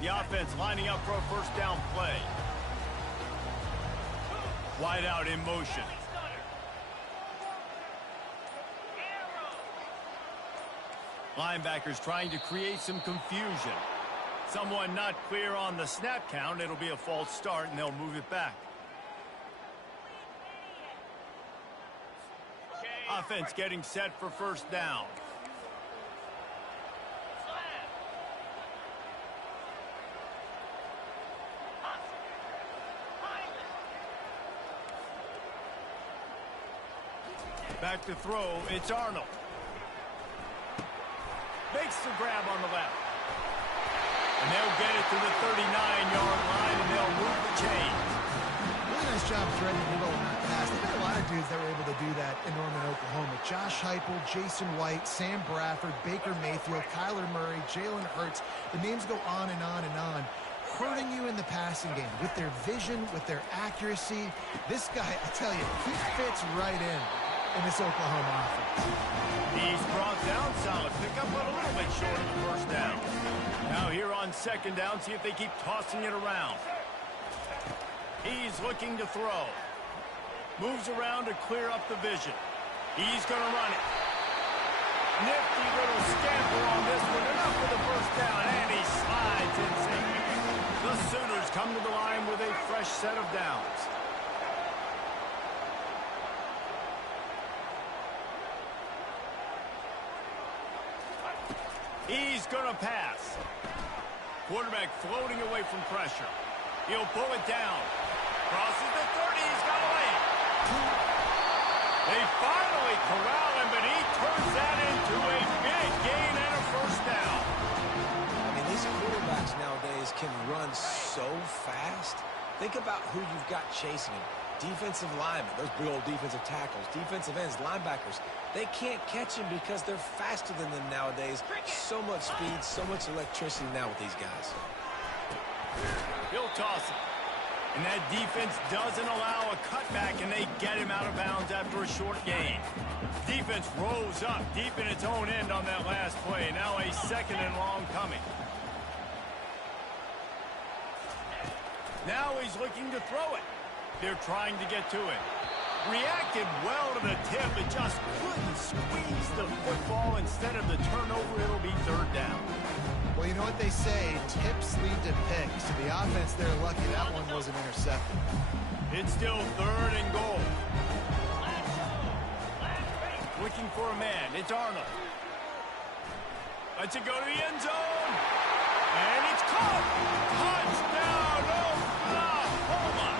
The offense lining up for a first down play. Wide out in motion. Linebackers trying to create some confusion. Someone not clear on the snap count. It'll be a false start, and they'll move it back. Offense getting set for first down. Back to throw, it's Arnold. Makes the grab on the left. And they'll get it to the 39-yard line, and they'll move the chain. Really nice job threading the middle on that pass. They've got a lot of dudes that were able to do that in Norman, Oklahoma. Josh Heupel, Jason White, Sam Bradford, Baker Mayfield, Kyler Murray, Jalen Hurts. The names go on and on and on. Hurting you in the passing game with their vision, with their accuracy. This guy, I tell you, he fits right in this Oklahoma offense. He's brought down, solid pickup, but a little bit short of the first down. Now here on second down, see if they keep tossing it around. He's looking to throw. Moves around to clear up the vision. He's going to run it. Nifty little scamper on this one. Enough for the first down, and he slides in safety. The Sooners come to the line with a fresh set of downs. He's going to pass. Quarterback floating away from pressure. He'll pull it down. Crosses the 30. He's got away. They finally corral him, but he turns that into a big gain and a first down. I mean, these quarterbacks nowadays can run so fast. Think about who you've got chasing him. Defensive linemen, those big old defensive tackles, defensive ends, linebackers. They can't catch him because they're faster than them nowadays. So much speed, so much electricity now with these guys. He'll toss it. And that defense doesn't allow a cutback, and they get him out of bounds after a short gain. Defense rose up deep in its own end on that last play. Now a second and long coming. Now he's looking to throw it. They're trying to get to it. Reacted well to the tip, but just couldn't squeeze the football. Instead of the turnover, it'll be third down. Well, you know what they say, tips lead to picks. So the offense, they're lucky that one wasn't intercepted. It's still third and goal. Looking for a man, it's Arnold. Lets it go to the end zone. And it's caught. Touchdown, Oklahoma.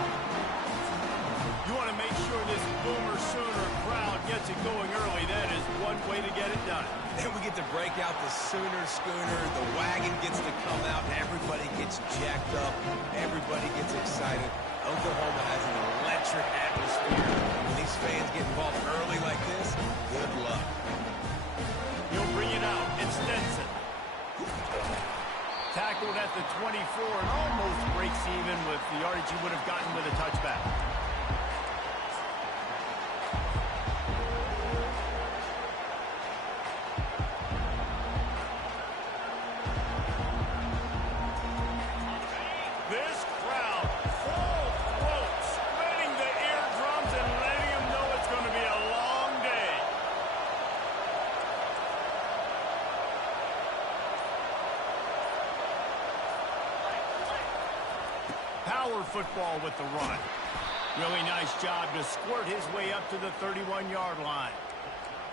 You want to make sure this Boomer Sooner crowd gets it going early. That is one way to get it done. Then we get to break out the Sooner schooner. The wagon gets to come out. Everybody gets jacked up. Everybody gets excited. Oklahoma has an electric atmosphere. When these fans get involved early like this, good luck. He'll bring it out. It's Stetson. Tackled at the 24 and almost breaks even with the yardage he would have gotten with a touchback. This crowd, full throat, splitting the eardrums and letting them know it's going to be a long day. Power football with the run. Really nice job to squirt his way up to the 31-yard line.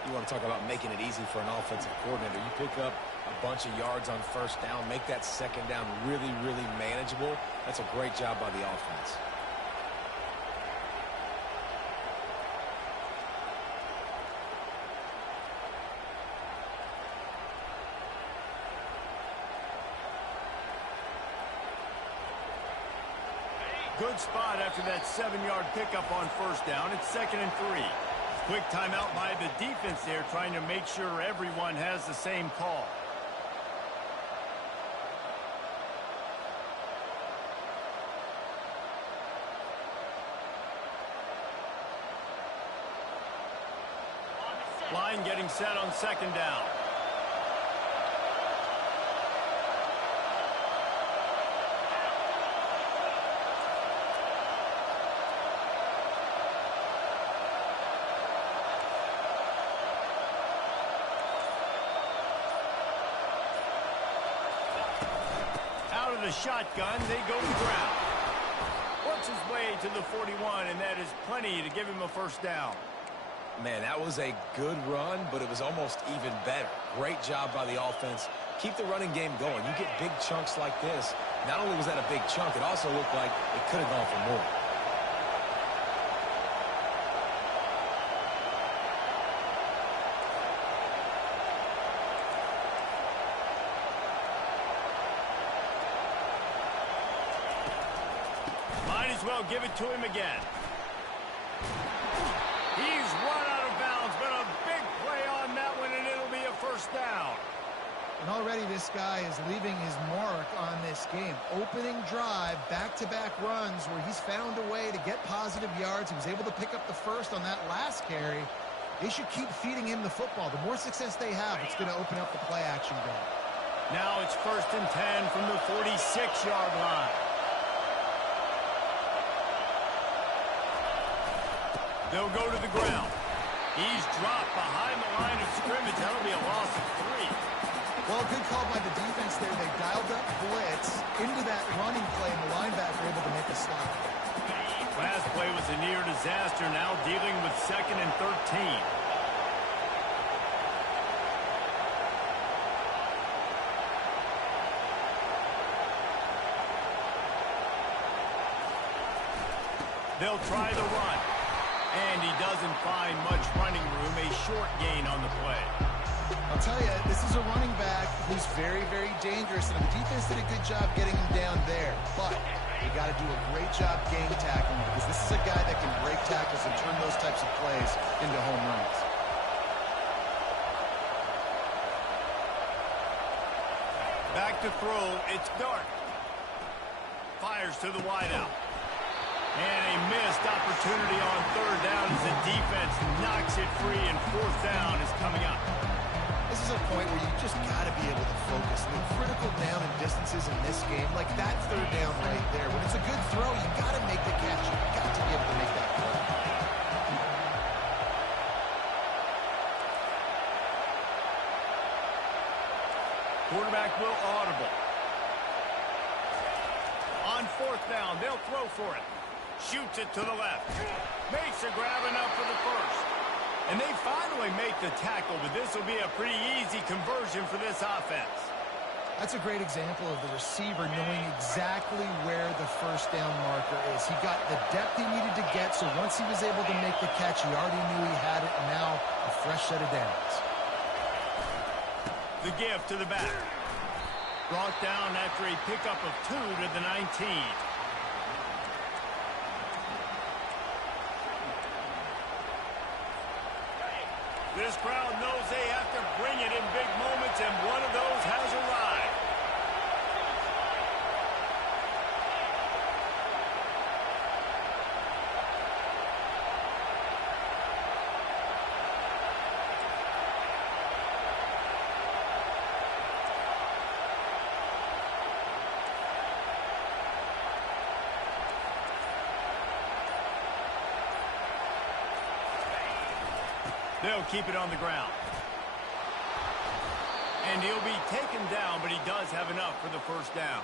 You want to talk about making it easy for an offensive coordinator. You pick up a bunch of yards on first down, make that second down really, really manageable. That's a great job by the offense. Good spot after that 7-yard pickup on first down. It's 2nd and 3. Quick timeout by the defense there, trying to make sure everyone has the same call. Line getting set on second down. the shotgun. They go to the ground. Works his way to the 41, and that is plenty to give him a first down. Man, that was a good run, but it was almost even better. Great job by the offense. Keep the running game going. You get big chunks like this. Not only was that a big chunk, it also looked like it could have gone for more. Might as well give it to him again. He's run out of bounds, but a big play on that one, and it'll be a first down. And already this guy is leaving his mark on this game. Opening drive, back-to-back runs where he's found a way to get positive yards. He was able to pick up the first on that last carry. They should keep feeding him the football. The more success they have, it's going to open up the play-action game. Now it's 1st and 10 from the 46-yard line. They'll go to the ground. He's dropped behind the line of scrimmage. That'll be a loss of 3. Well, a good call by the defense there. They dialed up blitz into that running play, and the linebacker able to make a stop. Last play was a near disaster. Now dealing with 2nd and 13. They'll try the run. And he doesn't find much running room. A short gain on the play. I'll tell you, this is a running back who's very, very dangerous, and the defense did a good job getting him down there. But they got to do a great job game tackling him, because this is a guy that can break tackles and turn those types of plays into home runs. Back to throw. It's Dart. Fires to the wideout. And a missed opportunity on 3rd down as the defense knocks it free, and 4th down is coming up. This is a point where you just got to be able to focus. The critical down and distances in this game, like that 3rd down right there. When it's a good throw, you got to make the catch. You got to be able to make that play. Quarterback will audible. On 4th down, they'll throw for it. Shoots it to the left. Makes a grab enough for the first. And they finally make the tackle, but this will be a pretty easy conversion for this offense. That's a great example of the receiver knowing exactly where the 1st down marker is. He got the depth he needed to get, so once he was able to make the catch, he already knew he had it, and now a fresh set of downs. The give to the back. Brought down after a pickup of 2 to the 19. This crowd knows they have to bring it in big moments, and one of those has arrived. They'll keep it on the ground. And he'll be taken down, but he does have enough for the first down.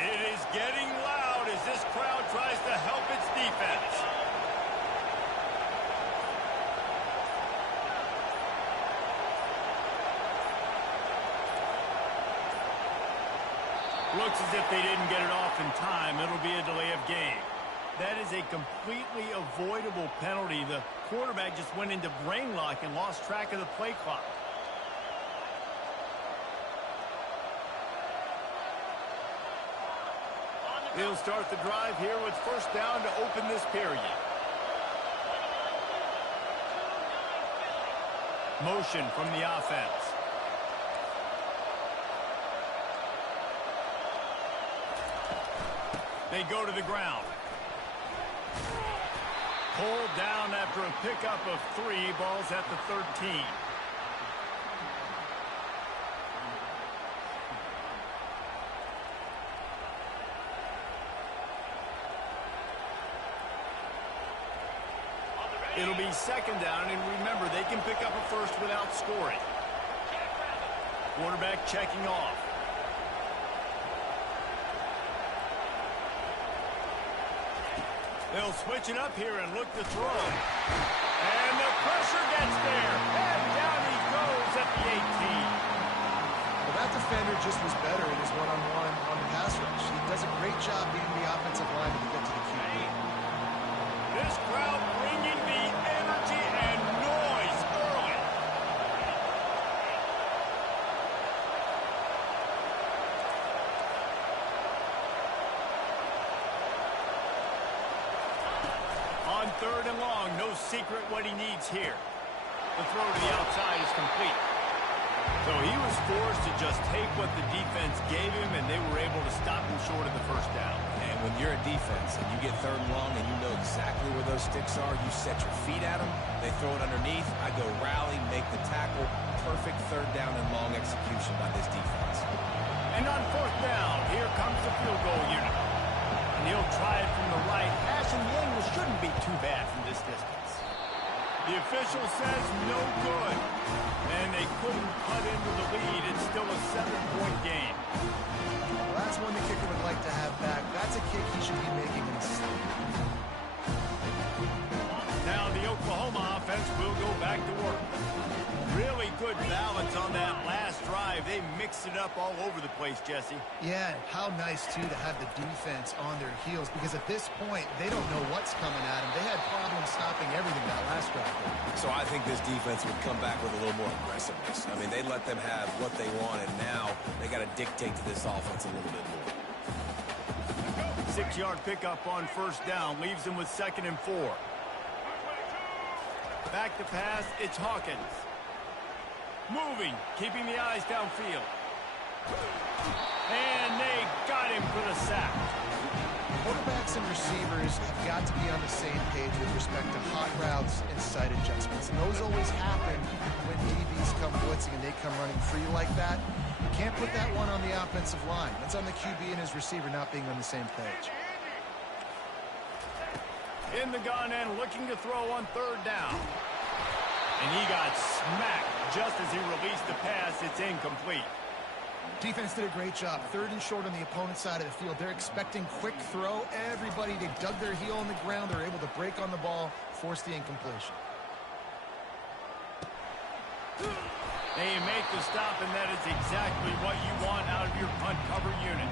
It is getting loud as this crowd tries to help its defense. Looks as if they didn't get it off in time. It'll be a delay of game. That is a completely avoidable penalty. The quarterback just went into brain lock and lost track of the play clock. He'll start the drive here with first down to open this period. Motion from the offense. They go to the ground. Pulled down after a pickup of 3. Ball's at the 13. It'll be second down, and remember, they can pick up a first without scoring. Quarterback checking off. They'll switch it up here and look to throw. And the pressure gets there. And down he goes at the 18. Well, that defender just was better in his one-on-one on the pass rush. He does a great job being the offensive lineman to get to the QB. This crowd bringing the energy and noise early. On third and long, no secret what he needs here. The throw to the outside is complete. So he was forced to just take what the defense gave him, and they were able to stop him short of the first down. And when you're a defense and you get third and long and you know exactly where those sticks are, you set your feet at them, they throw it underneath, I go rally, make the tackle. Perfect third down and long execution by this defense. And on fourth down, here comes the field goal unit. And he'll try it from the right. Passing the angle shouldn't be too bad from this distance. The official says no good. And they couldn't cut into the lead. It's still a 7-point game. Well, that's one the kicker would like to have back. That's a kick he should be making in his sleep. Now the Oklahoma offense will go back to work. Really good balance on that last drive. They mixed it up all over the place, Jesse. Yeah, how nice, too, to have the defense on their heels, because at this point, they don't know what's coming at them. They had problems stopping everything that last drive. So I think this defense would come back with a little more aggressiveness. I mean, they let them have what they want, and now they got to dictate to this offense a little bit more. 6-yard pickup on first down leaves them with 2nd and 4. Back to pass, it's Hawkins. Moving, keeping the eyes downfield. And they got him for the sack. Quarterbacks and receivers have got to be on the same page with respect to hot routes and sight adjustments. And those always happen when DBs come blitzing and they come running free like that. You can't put that one on the offensive line. That's on the QB and his receiver not being on the same page. In the gun and looking to throw on third down. And he got smacked just as he released the pass. It's incomplete. Defense did a great job. 3rd and short on the opponent's side of the field. They're expecting quick throw. Everybody, they dug their heel on the ground. They're able to break on the ball, force the incompletion. They make the stop, and that is exactly what you want out of your punt cover unit.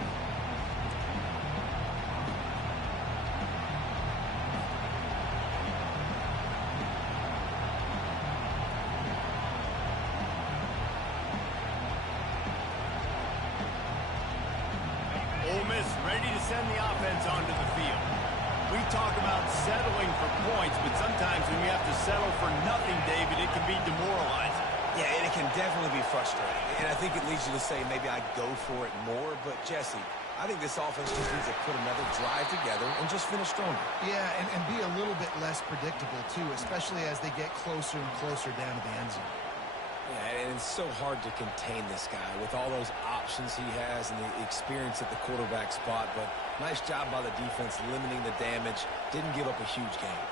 Ole Miss ready to send the offense onto the field. We talk about settling for points, but sometimes when you have to settle for nothing, David, it can be demoralizing. Yeah, and it can definitely be frustrating. And I think it leads you to say maybe I go for it more. But, Jesse, I think this offense just needs to put another drive together and just finish stronger. Yeah, and be a little bit less predictable, too, especially as they get closer and closer down to the end zone. Yeah, and it's so hard to contain this guy with all those options he has and the experience at the quarterback spot. But nice job by the defense limiting the damage. Didn't give up a huge game.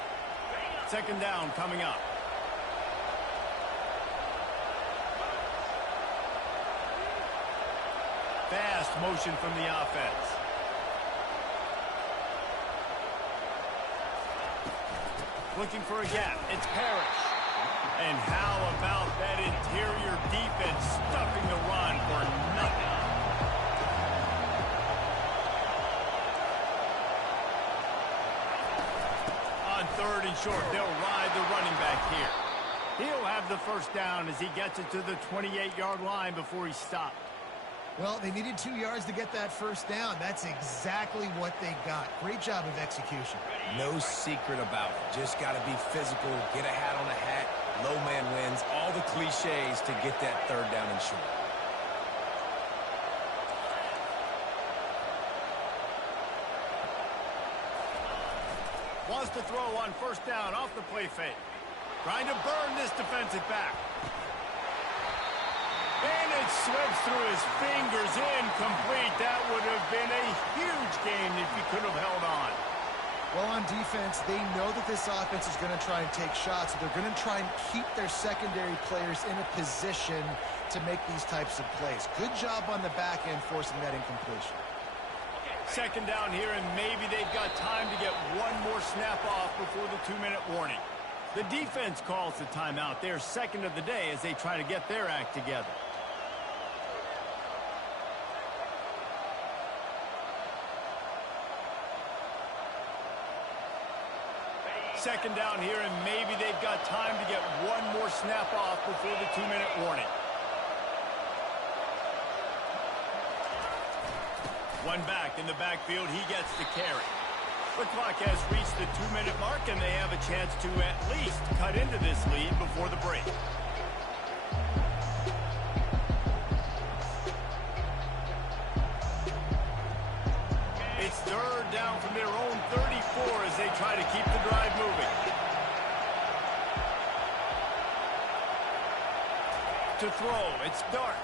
2nd down coming up. Fast motion from the offense. Looking for a gap. It's Parrish. And how about that interior defense stuffing the run for nothing? On 3rd and short, they'll ride the running back here. He'll have the first down as he gets it to the 28-yard line before he stopped. Well, they needed 2 yards to get that first down. That's exactly what they got. Great job of execution. No secret about it. Just got to be physical, get a hat on a hat, low man wins, all the cliches to get that 3rd down and short. to throw on first down off the play fake. Trying to burn this defensive back. And it slips through his fingers, incomplete. That would have been a huge gain if he could have held on. Well, on defense, they know that this offense is going to try and take shots, so they're going to try and keep their secondary players in a position to make these types of plays. Good job on the back end forcing that incompletion. Second down here, and maybe they've got time to get one more snap off before the 2-minute warning. The defense calls the timeout. Their second of the day as they try to get their act together. Second down here, and maybe they've got time to get one more snap off before the 2-minute warning. One back in the backfield, he gets the carry. The clock has reached the 2-minute mark, and they have a chance to at least cut into this lead before the break. It's third down from their own 34 as they try to keep the drive moving. To throw, it's Dart.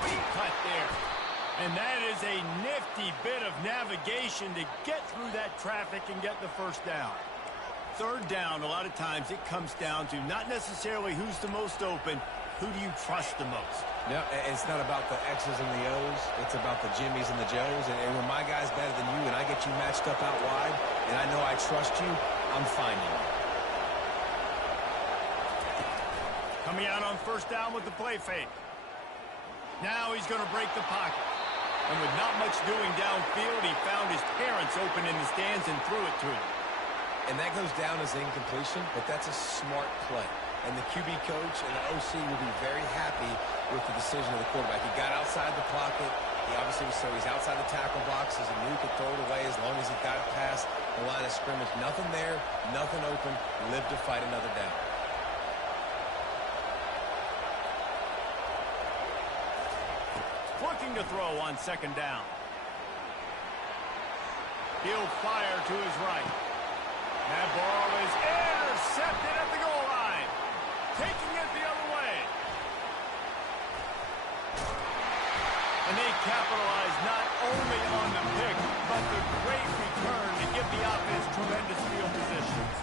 Sweet cut there. And that is a nifty bit of navigation to get through that traffic and get the first down. Third down, a lot of times it comes down to not necessarily who's the most open, who do you trust the most? No, it's not about the X's and the O's. It's about the Jimmies and the Joes. And when my guy's better than you and I get you matched up out wide and I know I trust you, I'm finding you. Coming out on first down with the play fake. Now he's going to break the pocket. And with not much doing downfield, he found his parents open in the stands and threw it to him. And that goes down as incompletion, but that's a smart play. And the QB coach and the OC will be very happy with the decision of the quarterback. He got outside the pocket. He obviously was so he's outside the tackle boxes. He knew he could throw it away as long as he got it past the line of scrimmage. Nothing there, nothing open. Live to fight another down. Looking to throw on second down. He'll fire to his right. That ball is intercepted at the goal line. Taking it the other way. And they capitalize not only on the pick, but the great return to give the offense tremendous field positions.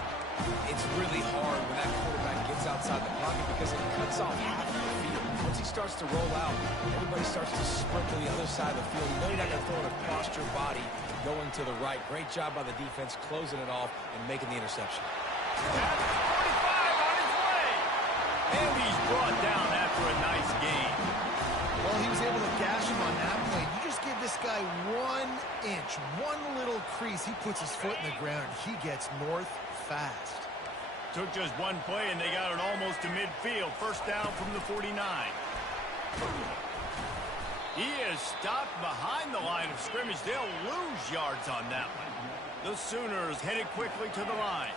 It's really hard when that quarterback gets outside the pocket because it cuts off half of the field. Once he starts to roll out, everybody starts to sprint to the other side of the field. You know you're not going to throw it across your body going to the right. Great job by the defense closing it off and making the interception. That's 45 on his way. And he's brought down after a nice gain. Well, he was able to gash him on that play. You just give this guy 1 inch, one little crease. He puts his foot in the ground, and he gets north fast. Took just one play, and they got it almost to midfield. First down from the 49. He is stopped behind the line of scrimmage. They'll lose yards on that one. The Sooners headed quickly to the line.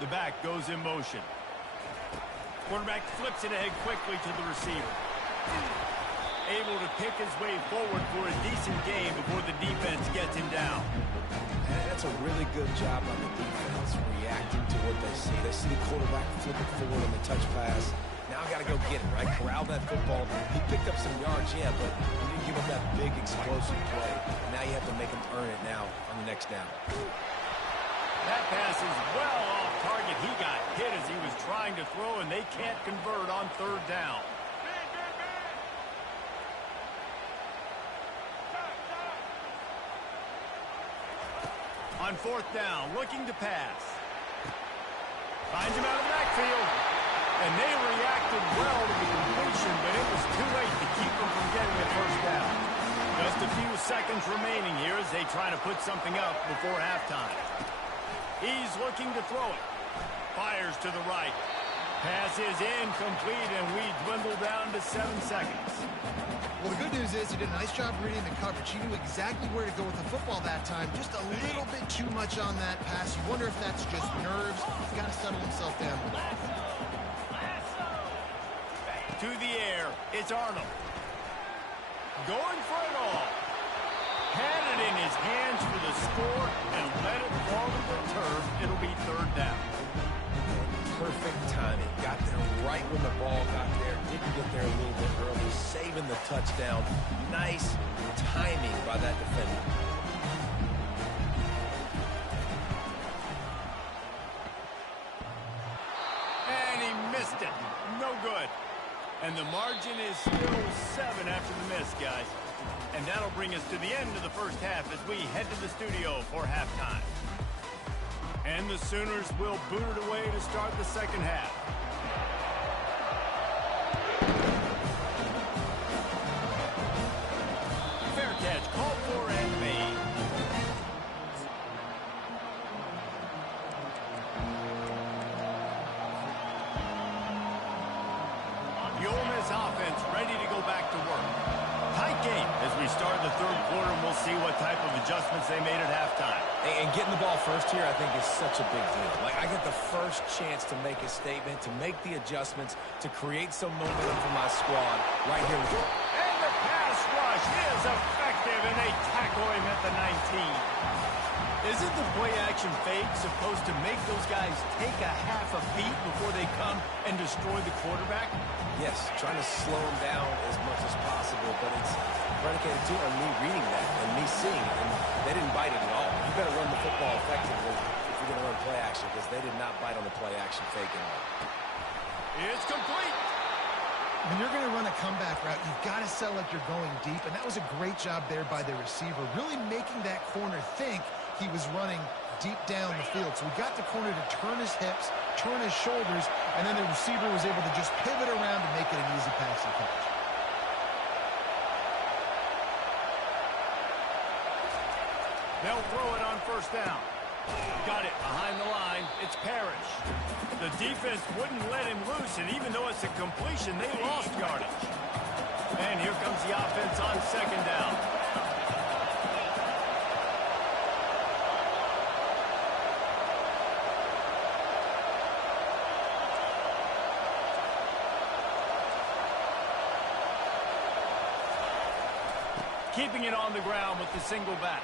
The back goes in motion. Quarterback flips it ahead quickly to the receiver. Able to pick his way forward for a decent gain before the defense gets him down. And that's a really good job on the defense, reacting to what they see. They see the quarterback flip it forward on the touch pass. Now I got to go get it, right? Corral that football. He picked up some yards, yeah, but you didn't give up that big explosive play. And now you have to make him earn it now on the next down. That pass is well off target. He got hit as he was trying to throw, and they can't convert on third down. On fourth down, looking to pass. Finds him out of the backfield. And they reacted well to the completion, but it was too late to keep them from getting the first down. Just a few seconds remaining here as they try to put something up before halftime. He's looking to throw it. Fires to the right. Pass is incomplete, and we dwindle down to 7 seconds. Well, the good news is he did a nice job reading the coverage. He knew exactly where to go with the football that time. Just a little bit too much on that pass. You wonder if that's just nerves. He's got to settle himself down. To the air, it's Arnold. Going for it all. Had it in his hands for the score and let it fall to the turf. It'll be third down. Perfect timing. Got there right when the ball got there. Didn't get there a little bit early. Saving the touchdown. Nice timing by that defender. And he missed it. No good. And the margin is still 7 after the miss, guys. And that'll bring us to the end of the first half as we head to the studio for halftime. And the Sooners will boot it away to start the second half. Fair catch, called for and made. The Ole Miss offense ready to go back to work. Tight game as we start the third quarter, and we'll see what type of adjustments they made at halftime. And getting the ball first here, I think, is such a big deal. Like, I get the first chance to make a statement, to make the adjustments, to create some momentum for my squad right here. And the pass rush is effective, and they tackle him at the 19. Isn't the play-action fake supposed to make those guys take a half a beat before they come and destroy the quarterback? Yes, trying to slow him down as much as possible, but it's predicated too on me reading that and me seeing it, and they didn't bite it at all. You better run the football effectively if you're going to run play action, because they did not bite on the play action fake at all. It's complete. When you're going to run a comeback route, you've got to sell like you're going deep, and that was a great job there by the receiver, really making that corner think he was running deep down the field. So we got the corner to turn his hips, turn his shoulders, and then the receiver was able to just pivot around and make it an easy pass and catch. They'll throw it on first down. Got it behind the line. It's Parrish. The defense wouldn't let him loose, and even though it's a completion, they lost yardage. And here comes the offense on second down. Keeping it on the ground with the single back.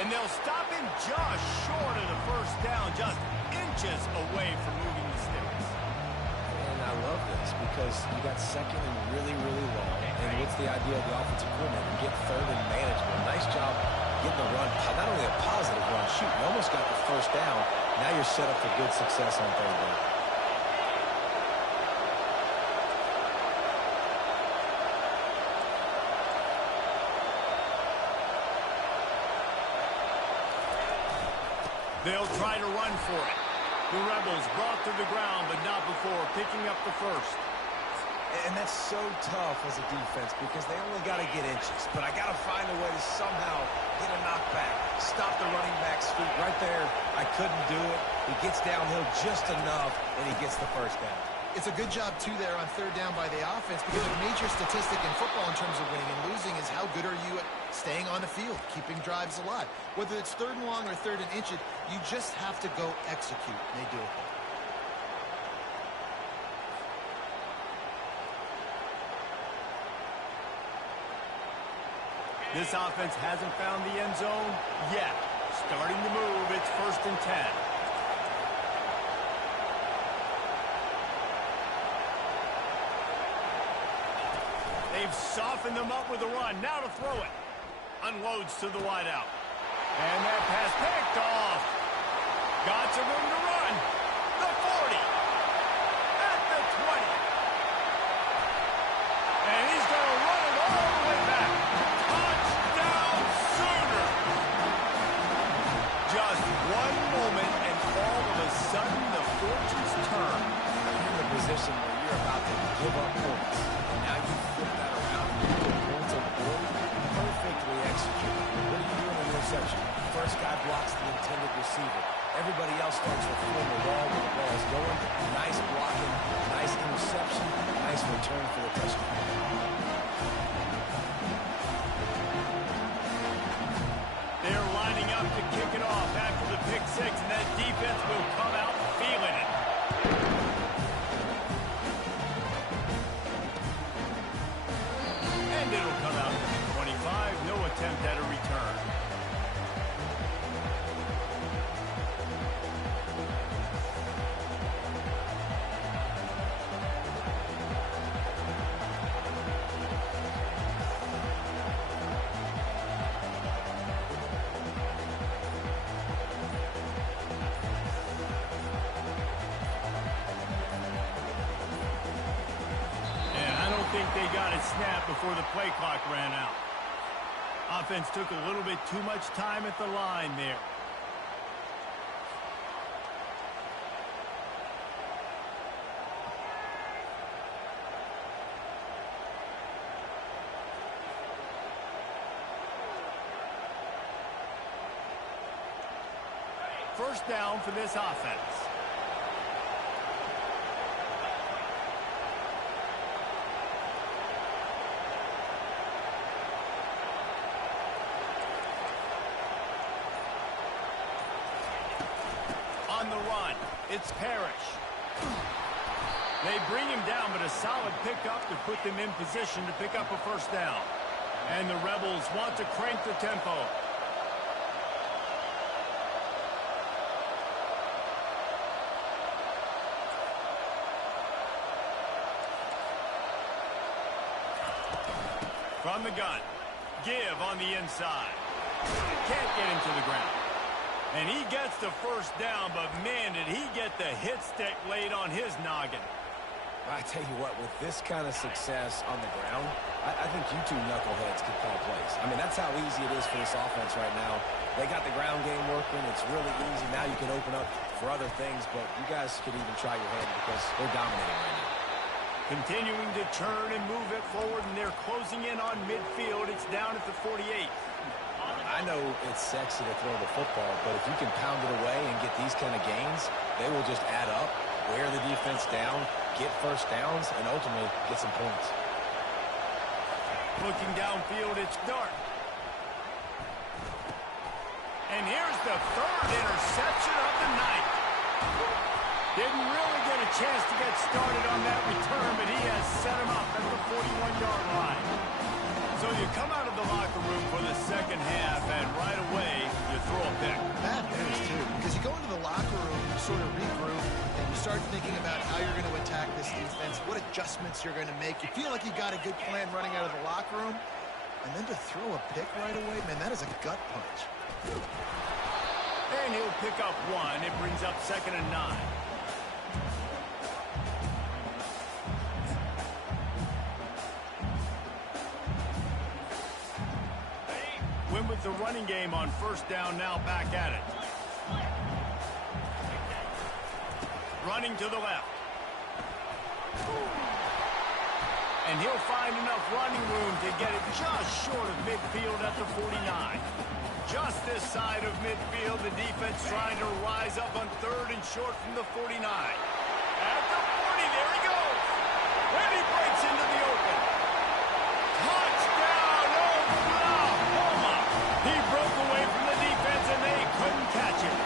And they'll stop him just short of the first down, just inches away from moving the sticks. And I love this because you got second and really, really long. And what's the idea of the offensive coordinator? Get third and manageable. Nice job getting the run. Not only a positive run, shoot, you almost got the first down. Now you're set up for good success on third down. They'll try to run for it. The Rebels brought to the ground, but not before picking up the first. And that's so tough as a defense because they only got to get inches. But I got to find a way to somehow get a knockback, stop the running back's feet right there. I couldn't do it. He gets downhill just enough, and he gets the first down. It's a good job, too, there on third down by the offense, because a major statistic in football in terms of winning and losing is how good are you at staying on the field, keeping drives alive. Whether it's third and long or third and inches, you just have to go execute. And they do it there. This offense hasn't found the end zone yet. Starting to move, it's 1st and 10. They've softened them up with a run. Now to throw it. Unloads to the wideout. And that pass picked off. Got some room to run. The 40. At the 20. And he's going to run it all the way back. Touchdown Sooners. Just one moment, and all of a sudden the fortunes turn. You're in a position where you're about to give up points. And now you flip that around and you put points on the board. Perfectly executed. What do you do in an interception? First guy blocks the intended receiver. Everybody else starts to form a wall when the ball is going. Nice blocking, nice interception, nice return for the touchdown. They're lining up to kick it off after the pick six, and that defense will come out feeling it. they got it snapped before the play clock ran out. Offense took a little bit too much time at the line there. First down for this offense. On the run, it's Parrish. They bring him down, but a solid pickup to put them in position to pick up a first down. And the Rebels want to crank the tempo. From the gun, give on the inside. Can't get him to the ground. And he gets the first down, but man, did he get the hit stick laid on his noggin. I tell you what, with this kind of success on the ground, I think you two knuckleheads could call plays. I mean, that's how easy it is for this offense right now. They got the ground game working. It's really easy. Now you can open up for other things, but you guys could even try your hand because they're dominating right now. Continuing to turn and move it forward, and they're closing in on midfield. It's down at the 48. I know it's sexy to throw the football, but if you can pound it away and get these kind of gains, they will just add up, wear the defense down, get first downs, and ultimately get some points. Looking downfield, it's Dart. And here's the third interception of the night. Didn't really get a chance to get started on that return, but he has set him up at the 41-yard line. So you come out of the locker room for the second half, and right away, you throw a pick. Bad news, too, because you go into the locker room, you sort of regroup, and you start thinking about how you're going to attack this defense, what adjustments you're going to make. You feel like you got a good plan running out of the locker room, and then to throw a pick right away, man, that is a gut punch. And he'll pick up one. It brings up 2nd and 9. Win with the running game on first down, now back at it. Running to the left. And he'll find enough running room to get it just short of midfield at the 49. Just this side of midfield, the defense trying to rise up on 3rd and short from the 49. At the 40, there he goes. And he breaks into the open. Touchdown, Oklahoma! He broke away from the defense and they couldn't catch him.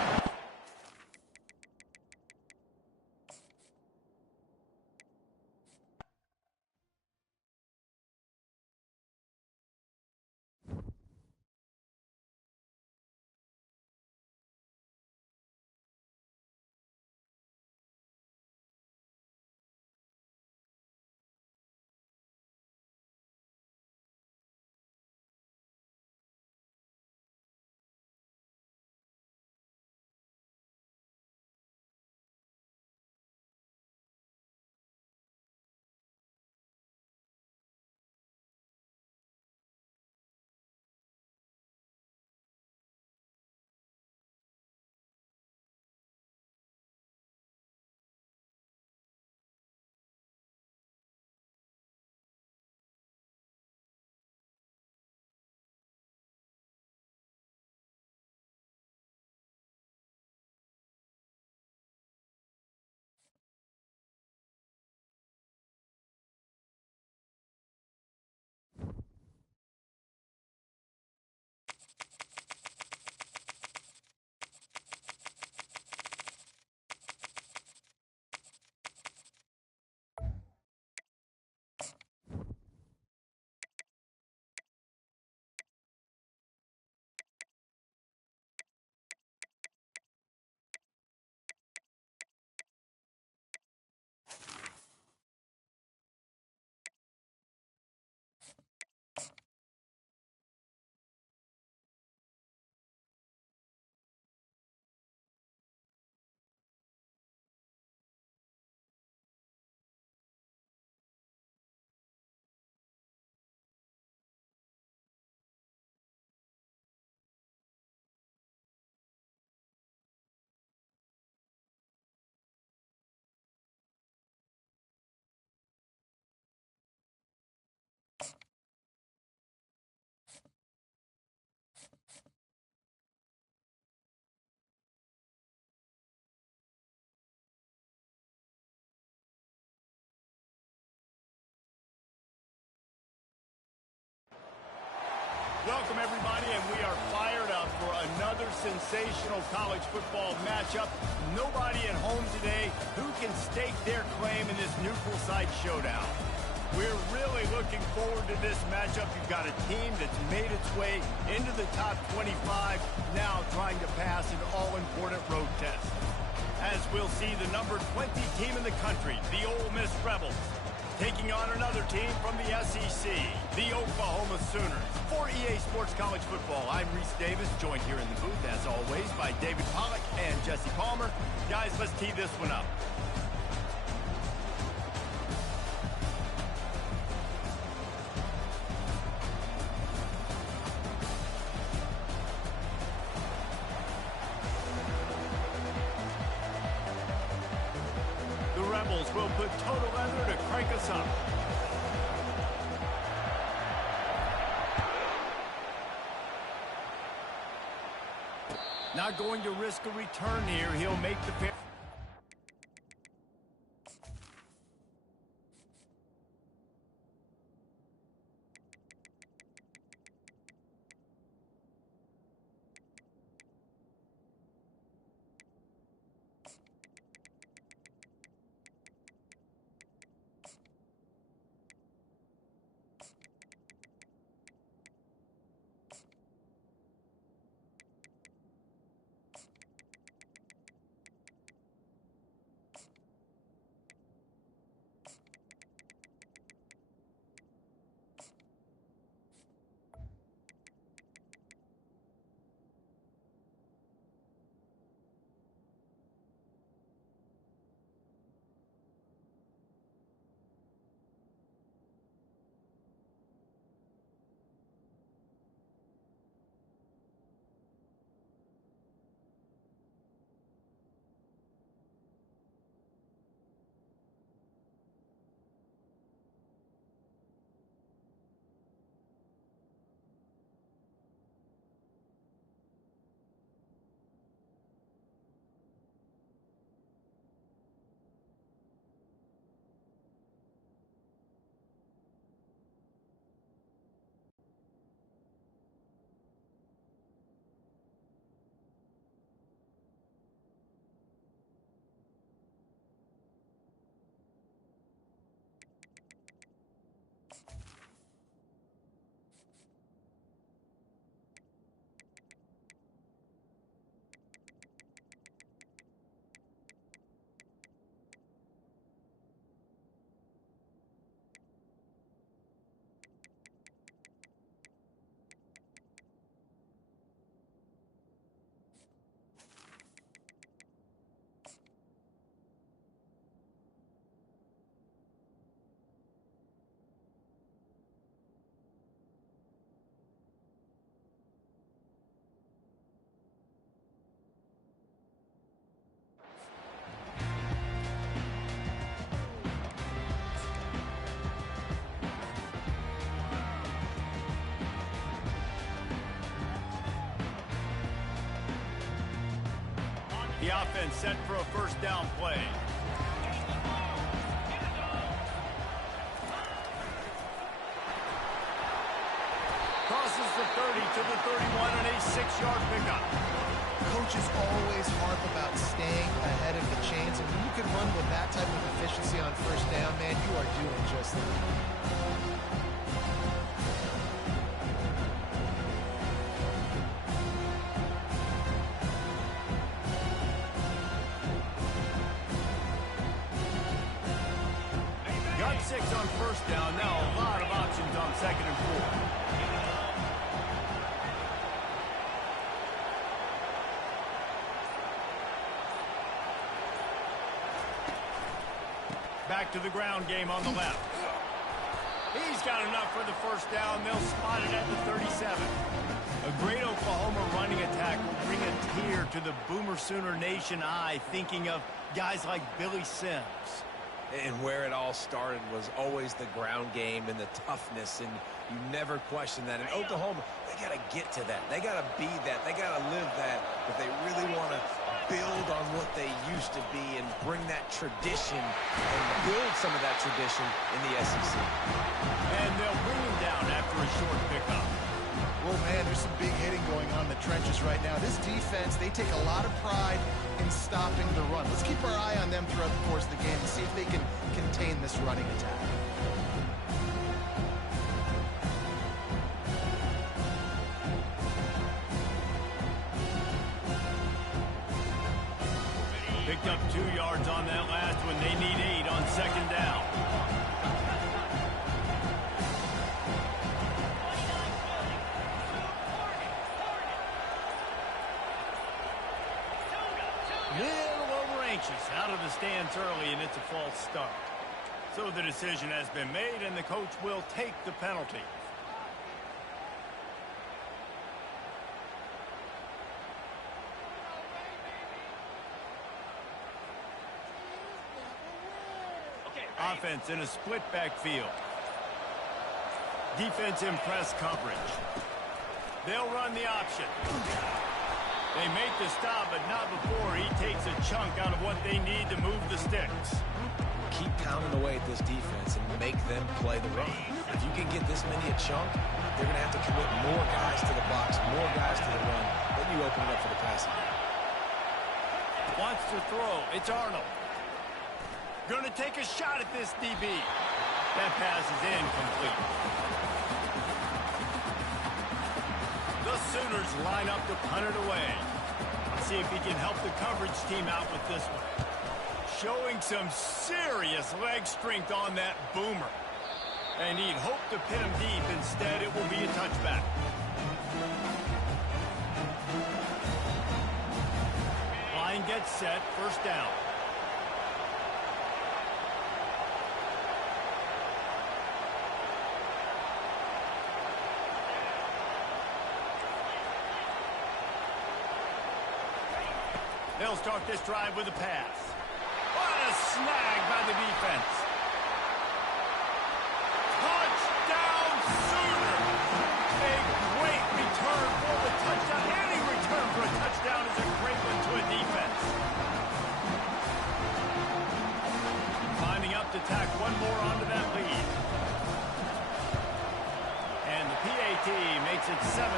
Welcome, everybody, and we are fired up for another sensational college football matchup. Nobody at home today who can stake their claim in this neutral site showdown. We're really looking forward to this matchup. You've got a team that's made its way into the top 25, now trying to pass an all-important road test. As we'll see the number 20 team in the country, the Ole Miss Rebels, taking on another team from the SEC, the Oklahoma Sooners. For EA Sports College Football, I'm Reese Davis, joined here in the booth, as always, by David Pollack and Jesse Palmer. Guys, let's tee this one up. The Rebels will put total leather to crank us up. Not going to risk a return here. He'll make the pick. The offense set for a first down play. Crosses the 30 to the 31 on a 6-yard pickup. Coaches always harp about staying ahead of the chains, and when you can run with that type of efficiency on first down, man, you are doing just that. Got 6 on first down. Now a lot of options on 2nd and 4. Back to the ground game on the left. He's got enough for the first down. They'll spot it at the 37. A great Oklahoma running attack will bring a tear to the Boomer Sooner Nation eye, thinking of guys like Billy Sims. And where it all started was always the ground game and the toughness, and you never question that. In Oklahoma, they got to get to that. They got to be that. They got to live that if they really want to build on what they used to be and bring that tradition and build some of that tradition in the SEC. And they'll bring him down after a short pickup. Well, there's some big hitting going on in the trenches right now. This defense, they take a lot of pride in stopping the run. Let's keep our eye on them throughout the course of the game and see if they can contain this running attack. Picked up 2 yards on that last one. They need 8 on second down. Little over anxious out of the stands early, and it's a false start. So the decision has been made, and the coach will take the penalty. Offense in a split backfield. Defense in press coverage. They'll run the option. They make the stop, but not before he takes a chunk out of what they need to move the sticks. Keep pounding away at this defense and make them play the run. If you can get this many a chunk, they're going to have to commit more guys to the box, more guys to the run. Then you open it up for the passing game. Wants to throw. It's Arnold. Going to take a shot at this DB. That pass is incomplete. The Sooners line up to punt it away. Let's see if he can help the coverage team out with this one. Showing some serious leg strength on that boomer. And he'd hope to pin him deep. Instead, it will be a touchback. Line gets set. First down. They'll start this drive with a pass. What a snag by the defense. Touchdown Sooners! A great return for the touchdown. Any return for a touchdown is a great one to a defense. Lining up to tack one more onto that lead. And the PAT makes it 7-0.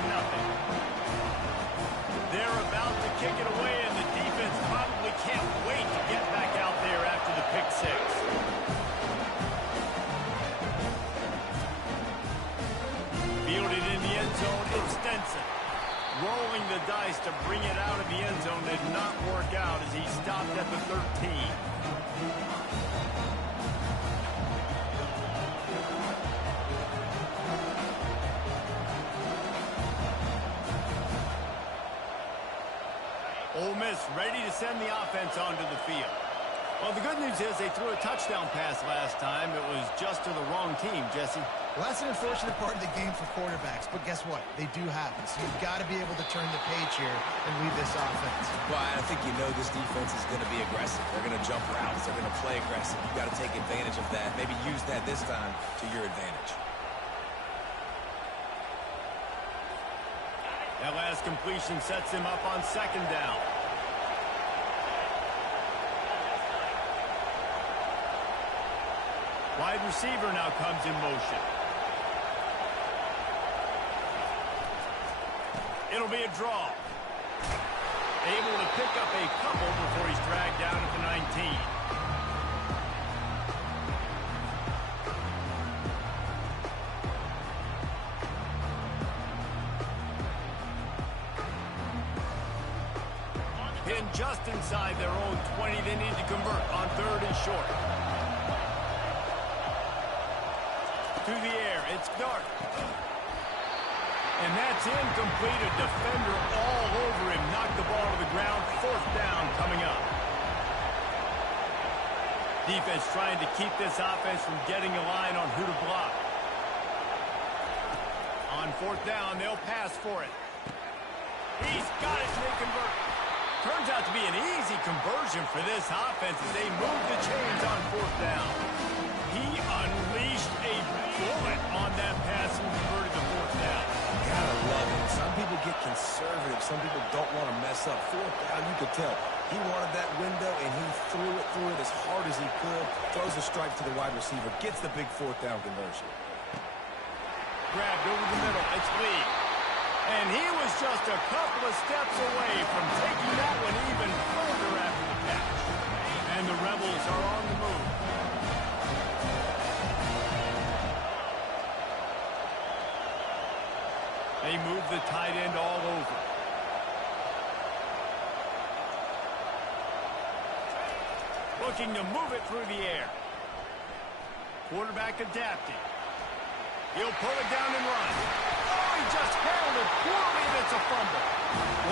They're about to kick it away, and the defense probably can't wait to get back out there after the pick six. Fielded in the end zone, it's Stenson. Rolling the dice to bring it out of the end zone did not work out as he stopped at the 13. Ole Miss ready to send the offense onto the field. Well, the good news is they threw a touchdown pass last time. It was just to the wrong team, Jesse. Well, that's an unfortunate part of the game for quarterbacks, but guess what? They do happen. So you've got to be able to turn the page here and lead this offense. Well, I think you know this defense is going to be aggressive. They're going to jump routes. They're going to play aggressive. You've got to take advantage of that. Maybe use that this time to your advantage. That last completion sets him up on second down. Wide receiver now comes in motion. It'll be a draw. Able to pick up a couple before he's dragged down at the 19. Pinned just inside their own 20. They need to convert on third and short. To the air, it's Dart. And that's incomplete. A defender all over him. Knocked the ball to the ground. Fourth down coming up. Defense trying to keep this offense from getting a line on who to block. On fourth down, they'll pass for it. He's got it, and they convert. Turns out to be an easy conversion for this offense as they move the chains on fourth down. He unleashed a bullet on that pass and converted the fourth down. Gotta love it. Some people get conservative. Some people don't want to mess up. Fourth down, you could tell. He wanted that window, and he threw it as hard as he could. Throws a strike to the wide receiver. Gets the big fourth down conversion. Grabbed over the middle. It's Lee. And just a couple of steps away from taking that one even further after the catch. And the Rebels are on the move. They move the tight end all over. Looking to move it through the air. Quarterback adapting. He'll pull it down and run. Oh, he just handled it poorly, and it's a fumble.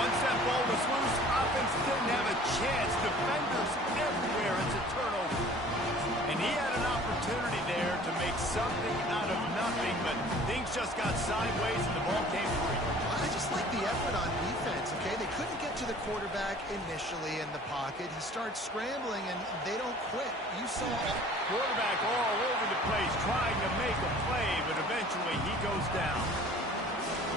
Once that ball was loose, offense didn't have a chance. Defenders everywhere. It's a turnover. And he had an opportunity there to make something out of nothing, but things just got sideways and the ball came free. I just like the effort on defense, okay? They couldn't get to the quarterback initially in the pocket. He starts scrambling, and they don't quit. You saw quarterback all over the place trying to make a play, but eventually he goes down.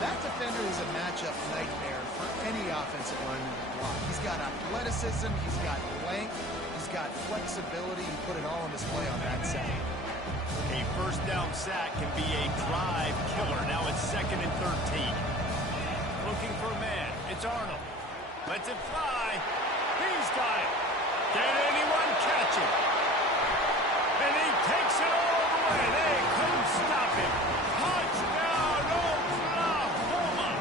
That defender is a matchup nightmare for any offensive lineman to block. He's got athleticism, he's got length, he's got flexibility. He put it all on display on that sack. A first down sack can be a drive killer. Now it's 2nd and 13. Looking for a man. It's Arnold. Lets it fly. He's got it. Can anyone catch it? And he takes it all the way. They couldn't stop him. Touchdown, Oklahoma.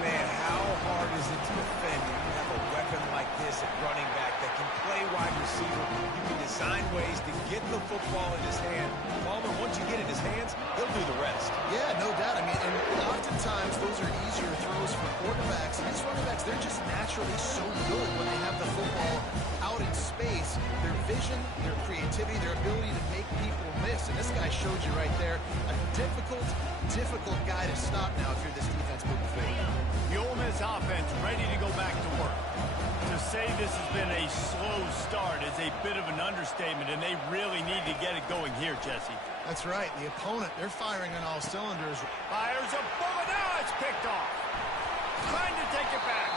Man, how hard is it to defend when you have a weapon like this at running back that can play wide receiver? You can design ways to get the football in his hand. Palmer, once you get it in his hands, he'll do the rest. Yeah, no doubt. I mean, and oftentimes those are easier throws for quarterbacks. And these running backs, they're just naturally so good when they have the football out in space. Their vision, their creativity, their ability to make people miss. And this guy showed you right there a difficult guy to stop now if you're this defense moving forward. The Ole Miss offense ready to go back to work. To say this has been a slow start is a bit of an understatement, and they really need to get it going here, Jesse. That's right. The opponent, they're firing on all cylinders. Fires a bullet. Now it's picked off. Trying to take it back.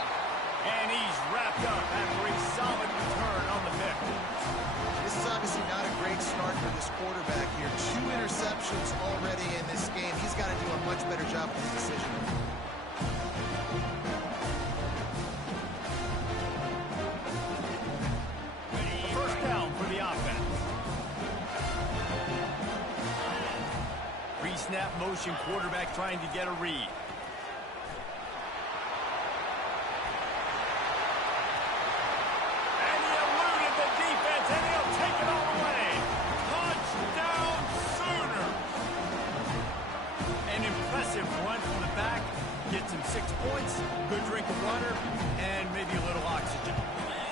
And he's wrapped up after a solid return on the pick. This is obviously not a great start for this quarterback here. 2 interceptions already in this game. He's got to do a much better job with his decision. First down for the offense. Pre-snap motion, quarterback trying to get a read. And he eluded the defense, and he'll take it all away. Touchdown, Sooner. An impressive run from the back. Gets him 6 points, good drink of water, and maybe a little oxygen.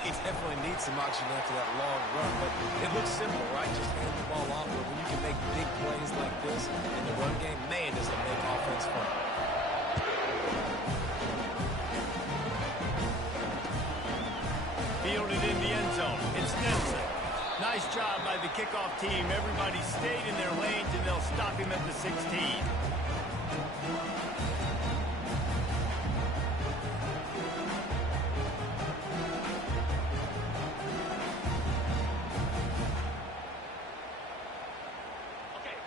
He definitely needs some oxygen after that long run, but it looks simple, right? Just hand the ball off. But when you can make big plays like this in the run game, man, does it make offense fun. Fielded in the end zone. It's Stetson. Nice job by the kickoff team. Everybody stayed in their lanes, and they'll stop him at the 16.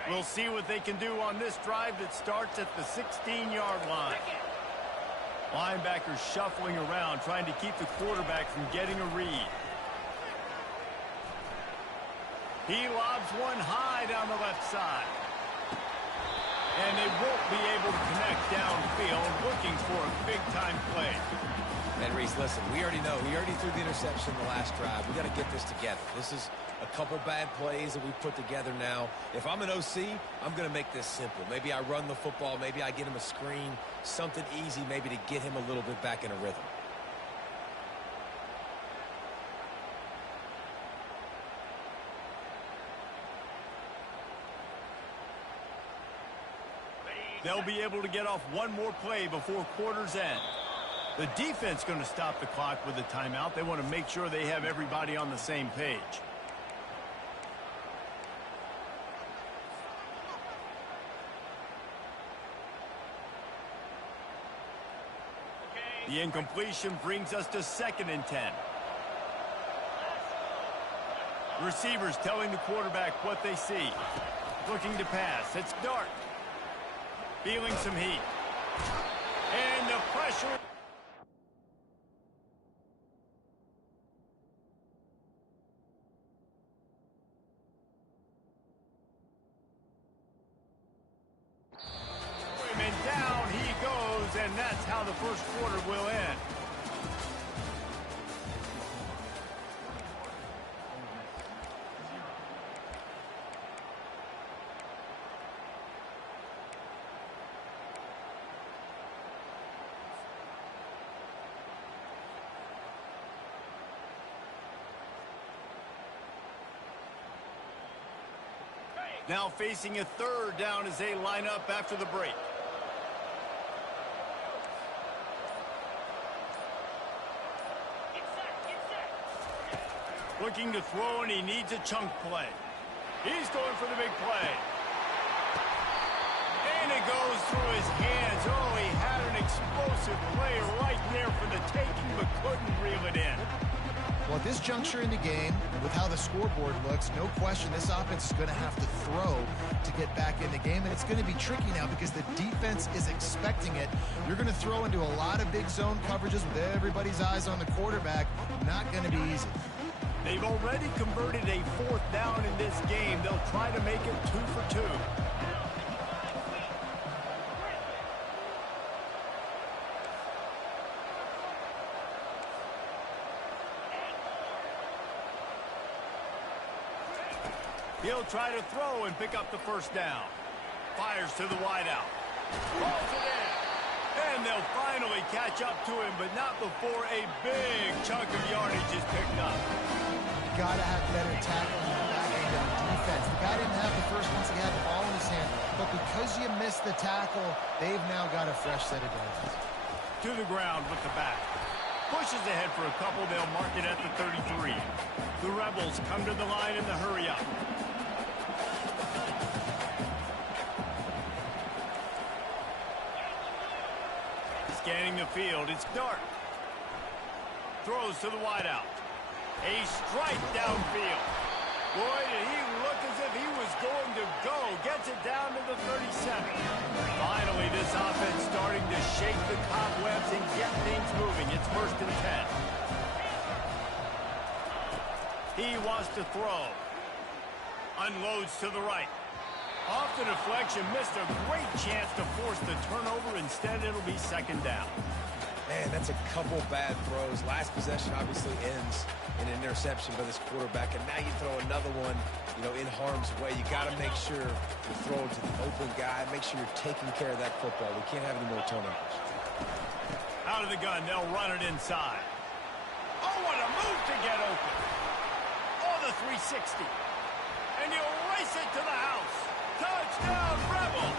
We'll see what they can do on this drive that starts at the 16-yard line. Linebackers shuffling around, trying to keep the quarterback from getting a read. He lobs one high down the left side. And they won't be able to connect downfield, looking for a big-time play. And Reese, listen, we already know. We already threw the interception the last drive. We got to get this together. This is a couple bad plays that we put together now. If I'm an OC, I'm going to make this simple. Maybe I run the football. Maybe I get him a screen, something easy maybe to get him a little bit back in a rhythm. They'll be able to get off one more play before quarter's end. The defense going to stop the clock with a timeout. They want to make sure they have everybody on the same page. The incompletion brings us to 2nd and 10. Receivers telling the quarterback what they see. Looking to pass. It's Dart. Feeling some heat. And the pressure. And down he goes, and that's how the first quarter will end. Now facing a third down as they line up after the break. Looking to throw, and he needs a chunk play. He's going for the big play. And it goes through his hands. Oh, he had an explosive play right there for the taking, but couldn't reel it in. Well, at this juncture in the game, and with how the scoreboard looks, no question this offense is going to have to throw to get back in the game, and it's going to be tricky now because the defense is expecting it. You're going to throw into a lot of big zone coverages with everybody's eyes on the quarterback. Not going to be easy. They've already converted a fourth down in this game. They'll try to make it 2 for 2. He'll try to throw and pick up the first down. Fires to the wideout. Rolls it in. And they'll finally catch up to him, but not before a big chunk of yardage is picked up. Got to have better tackling in the back end on defense. The guy didn't have the first once he had the ball in his hand, but because you missed the tackle, they've now got a fresh set of downs. To the ground with the back. Pushes ahead for a couple. They'll mark it at the 33. The Rebels come to the line in the hurry up. Scanning the field, it's Dart. Throws to the wideout. A strike downfield. Boy, did he look as if he was going to go. Gets it down to the 37. Finally, this offense starting to shake the cobwebs and get things moving. It's 1st and 10. He wants to throw. Unloads to the right. Off the deflection, missed a great chance to force the turnover. Instead, it'll be 2nd down. Man, that's a couple bad throws. Last possession obviously ends in an interception by this quarterback, and now you throw another one, in harm's way. You got to make sure you throw it to the open guy. Make sure you're taking care of that football. We can't have any more turnovers. Out of the gun, they'll run it inside. Oh, what a move to get open. Oh, the 360. And you race it to the house. Touchdown, Rebel.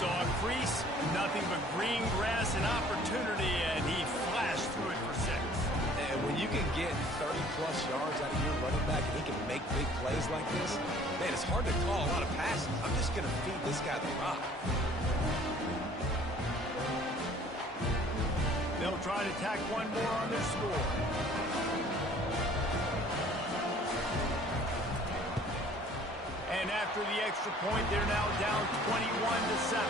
Saw a crease, nothing but green grass and opportunity, and he flashed through it for 6. And when you can get 30-plus yards out of your running back and he can make big plays like this, man, it's hard to call a lot of passes. I'm just going to feed this guy the rock. They'll try to tack one more on their score. And after the extra point, they're now down 21-7.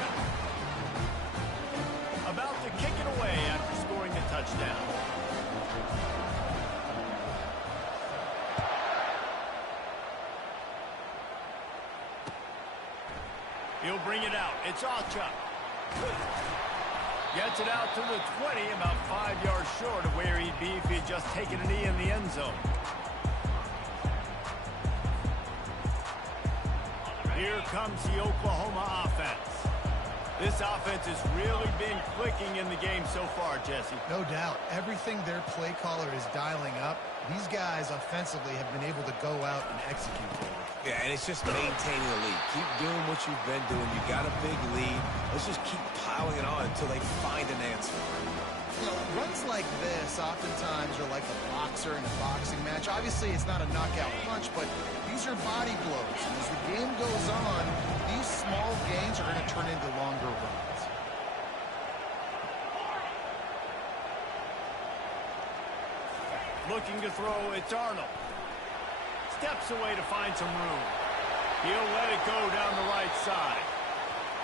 About to kick it away after scoring the touchdown. He'll bring it out. It's Alchuk. Gets it out to the 20, about 5 yards short of where he'd be if he had just taken a knee in the end zone. Here comes the Oklahoma offense. This offense has really been clicking in the game so far, Jesse. No doubt. Everything their play caller is dialing up, these guys offensively have been able to go out and execute. Yeah, and it's just maintaining the lead. Keep doing what you've been doing. You got a big lead. Let's just keep piling it on until they find an answer. Runs like this oftentimes are like a boxer in a boxing match. Obviously, it's not a knockout punch, but these are body blows. And as the game goes on, these small gains are going to turn into longer runs. Looking to throw, it's Arnold. Steps away to find some room. He'll let it go down the right side.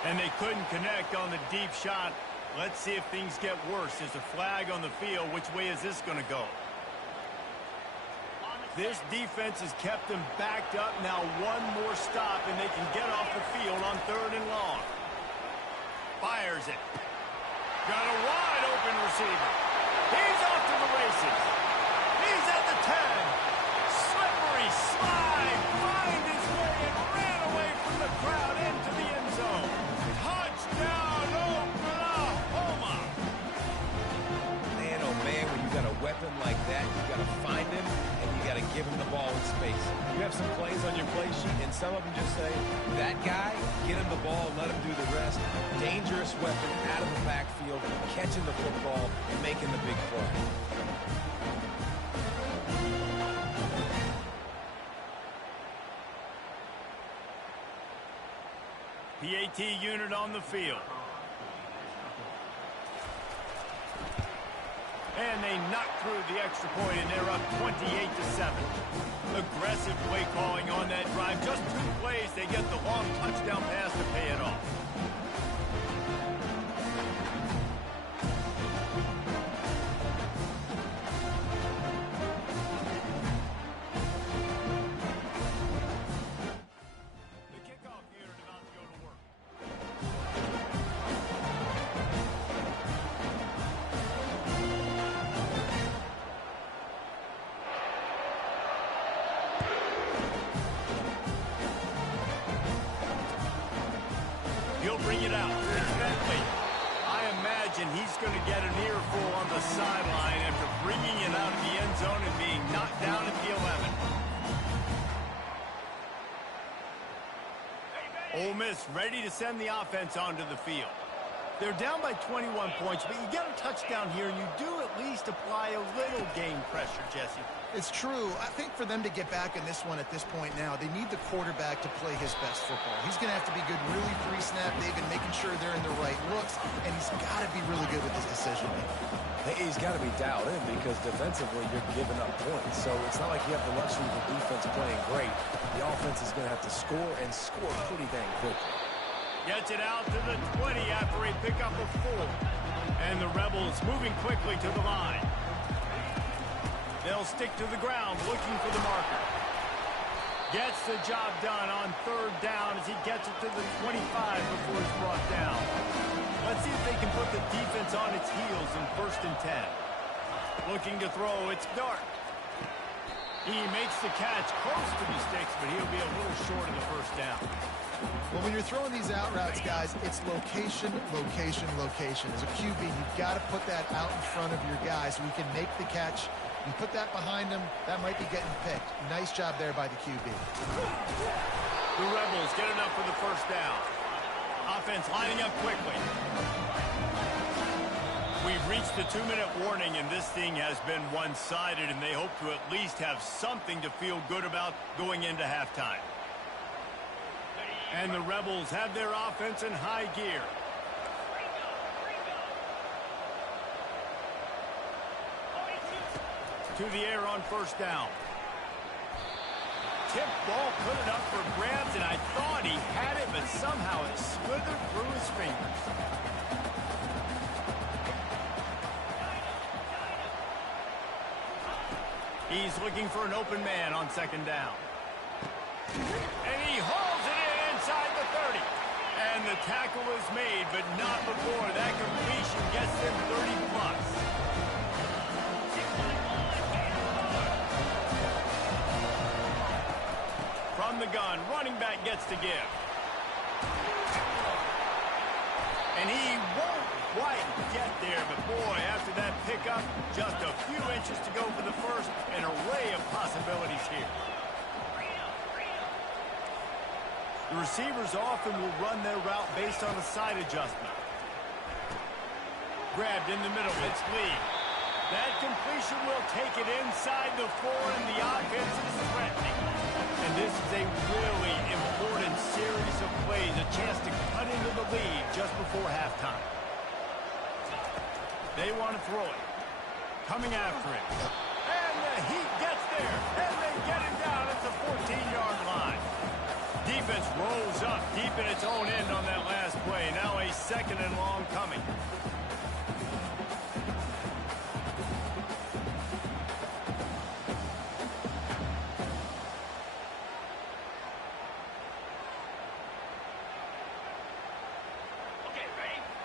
And they couldn't connect on the deep shot. Let's see if things get worse. There's a flag on the field. Which way is this going to go? This defense has kept them backed up. Now one more stop, and they can get off the field on 3rd and long. Fires it. Got a wide open receiver. He's off to the races. He's at the 10. Slippery slide. Find his way and ran away from the crowd into the end zone. Touchdown, Oklahoma. Man, oh man, when you got a weapon like that, you got to find him and you got to give him the ball in space. You have some plays on your play sheet, and some of them just say, that guy, get him the ball, let him do the rest. Dangerous weapon out of the backfield, catching the football and making the big play. PAT unit on the field. And they knock through the extra point, and they're up 28-7. Aggressive play calling on that drive. Just 2 plays, they get the long touchdown pass to pay it off. He'll bring it out. It's Bentley. I imagine he's going to get an earful on the sideline after bringing it out of the end zone and being knocked down at the 11. Ole Miss ready to send the offense onto the field. They're down by 21 points, but you get a touchdown here, and you do at least apply a little game pressure, Jesse. It's true. I think for them to get back in this one at this point now, they need the quarterback to play his best football. He's going to have to be good really pre-snap, David, making sure they're in the right looks, and he's got to be really good with his decision-making. He's got to be dialed in because defensively you're giving up points. So it's not like you have the luxury of the defense playing great. The offense is going to have to score and score pretty dang quickly. Gets it out to the 20 after a pickup of 4. And the Rebels moving quickly to the line. They'll stick to the ground looking for the marker. Gets the job done on 3rd down as he gets it to the 25 before it's brought down. Let's see if they can put the defense on its heels in 1st and 10. Looking to throw, it's Dart. He makes the catch close to the sticks, but he'll be a little short of the 1st down. Well, when you're throwing these out routes, guys, it's location, location, location. As a QB, you've got to put that out in front of your guy so he can make the catch. You put that behind him, that might be getting picked. Nice job there by the QB. The Rebels get enough for the 1st down. Offense lining up quickly. We've reached the 2-minute warning, and this thing has been one-sided, and they hope to at least have something to feel good about going into halftime. And the Rebels have their offense in high gear. To the air on 1st down. Tip ball, put it up for grabs, and I thought he had it, but somehow it slithered through his fingers. He's looking for an open man on 2nd down. And he hauls it in inside the 30. And the tackle is made, but not before that completion gets them 30-plus. From the gun, running back gets to give. And he won't quite get there, but boy, after that pickup, just a few inches to go for the 1st, an array of possibilities here. The receivers often will run their route based on a side adjustment. Grabbed in the middle, it's Lee. That completion will take it inside the 4, and the offense is threatening. And this is a really important series of plays, a chance to cut into the lead just before halftime. They want to throw it. Coming after it. And the Heat gets there, and they get him down at the 14-yard line. Defense rolls up deep in its own end on that last play. Now a second and long coming.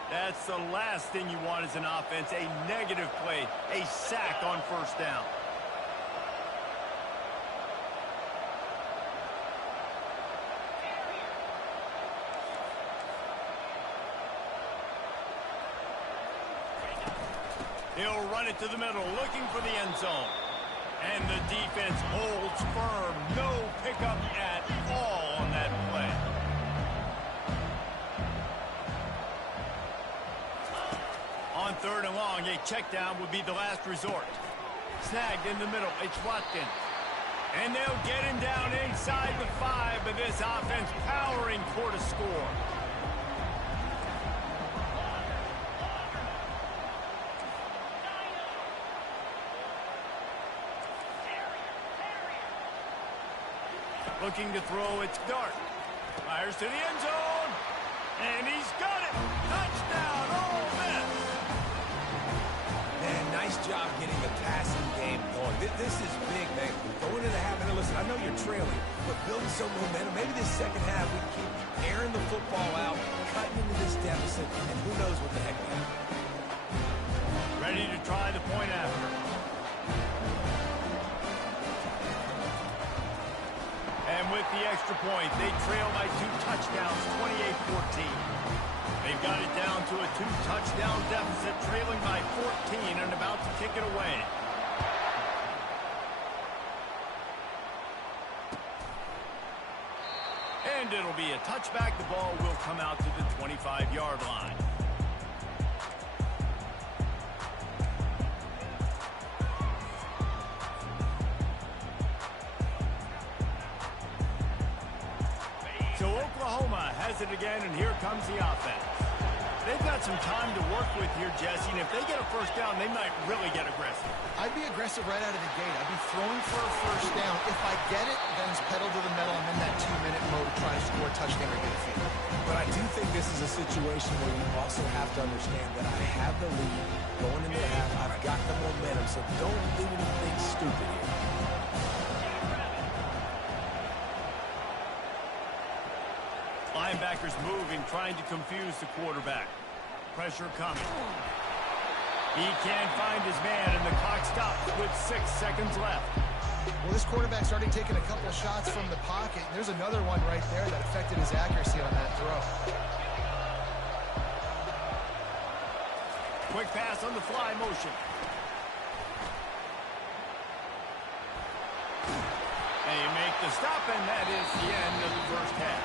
That's the last thing you want as an offense, a negative play, a sack on first down. He'll run it to the middle, looking for the end zone. And the defense holds firm. No pickup at all on that play. On third and long, a check down would be the last resort. Snagged in the middle, it's Watkins. And they'll get him down inside the 5, but this offense powering for the score. Looking to throw, it's Dart. Fires to the end zone. And he's got it. Touchdown, Ole Miss. Man, nice job getting the passing game going. This is big, man. Going into the half, and listen, I know you're trailing, but building some momentum. Maybe this second half we keep airing the football out, cutting into this deficit, and who knows what the heck will happen. Ready to try the point after. And with the extra point, they trail by 2 touchdowns, 28-14. They've got it down to a 2-touchdown deficit, trailing by 14 and about to kick it away. And it'll be a touchback. The ball will come out to the 25-yard line. So Oklahoma has it again, and here comes the offense. They've got some time to work with here, Jesse, and if they get a first down, they might really get aggressive. I'd be aggressive right out of the gate. I'd be throwing for a first down. If I get it, then it's pedal to the metal. I'm in that 2-minute mode to try to score a touchdown or get a field. But I do think this is a situation where you also have to understand that I have the lead going into the half. I've got the momentum, so don't do anything stupid here. Linebackers moving, trying to confuse the quarterback. Pressure coming. He can't find his man, and the clock stops with 6 seconds left. Well, this quarterback's already taken a couple of shots from the pocket. There's another one right there that affected his accuracy on that throw. Quick pass on the fly motion. They make the stop, and that is the end of the first half.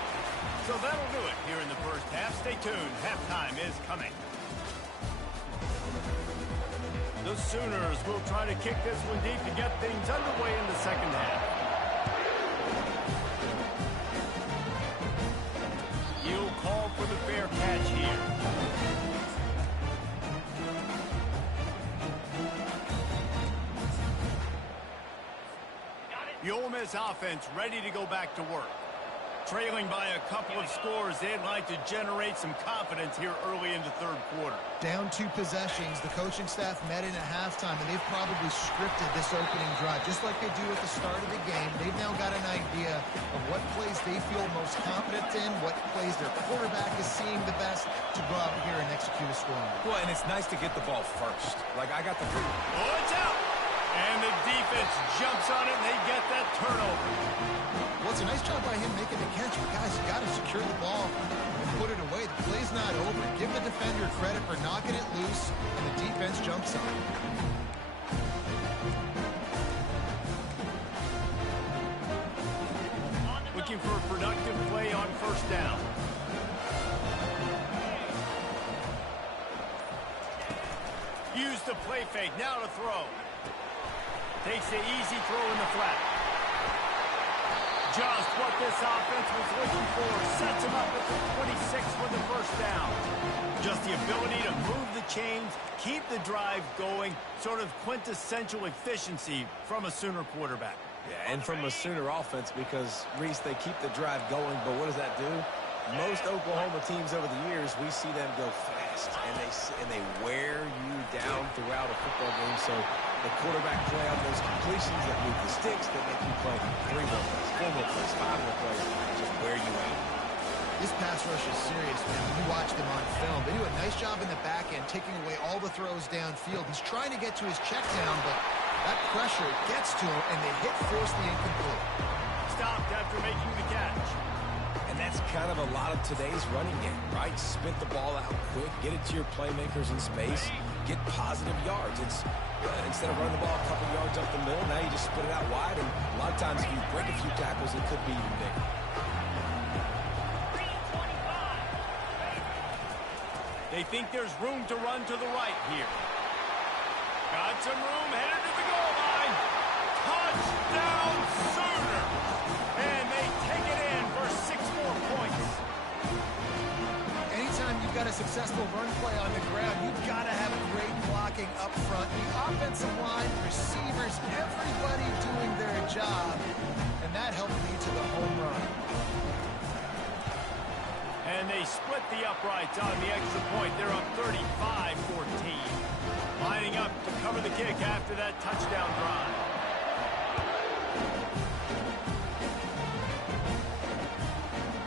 So that'll do it here in the first half. Stay tuned. Halftime is coming. The Sooners will try to kick this one deep to get things underway in the second half. He'll call for the fair catch here. The Ole Miss offense ready to go back to work. Trailing by a couple of scores, they'd like to generate some confidence here early in the third quarter. Down 2 possessions, the coaching staff met in at halftime, and they've probably scripted this opening drive. Just like they do at the start of the game, they've now got an idea of what plays they feel most confident in, what plays their quarterback is seeing the best to go out here and execute a score. Well, and it's nice to get the ball first. Like, I got the... Oh, it's out! And the defense jumps on it, and they get that turnover. Well, it's a nice job by him making the catch, but guys, you got to secure the ball and put it away. The play's not over. Give the defender credit for knocking it loose, and the defense jumps on it. Looking for a productive play on first down. Use the play fake, now to throw. Takes the easy throw in the flat. Just what this offense was looking for. Sets him up at the 26 for the first down. Just the ability to move the chains, keep the drive going, sort of quintessential efficiency from a Sooner quarterback. Yeah, and from a Sooner offense because, Reese, they keep the drive going, but what does that do? Most Oklahoma teams over the years, we see them go fast, and they wear you down throughout a football game. So the quarterback play on those completions that move the sticks, that make you play 3 more plays, 4 more plays, 5 more plays, and just wear you out. This pass rush is serious, man. When you watch them on film, they do a nice job in the back end, taking away all the throws downfield. He's trying to get to his check down, but that pressure gets to him, and they force the incomplete. Stopped after making the catch. And that's kind of a lot of today's running game, right? Spit the ball out quick, get it to your playmakers in space, get positive yards. It's instead of running the ball a couple yards up the middle, now you just spit it out wide, and a lot of times if you break a few tackles, it could be even bigger. They think there's room to run to the right here. Got some room, headed to the goal line. Touchdown, Sooner! And they take it in for 6 more points. Anytime you've got a successful run play on the ground, you've got to have great blocking up front. The offensive line, receivers, everybody doing their job. And that helped lead to the home run. And they split the uprights on the extra point. They're up 35-14. Lining up to cover the kick after that touchdown drive.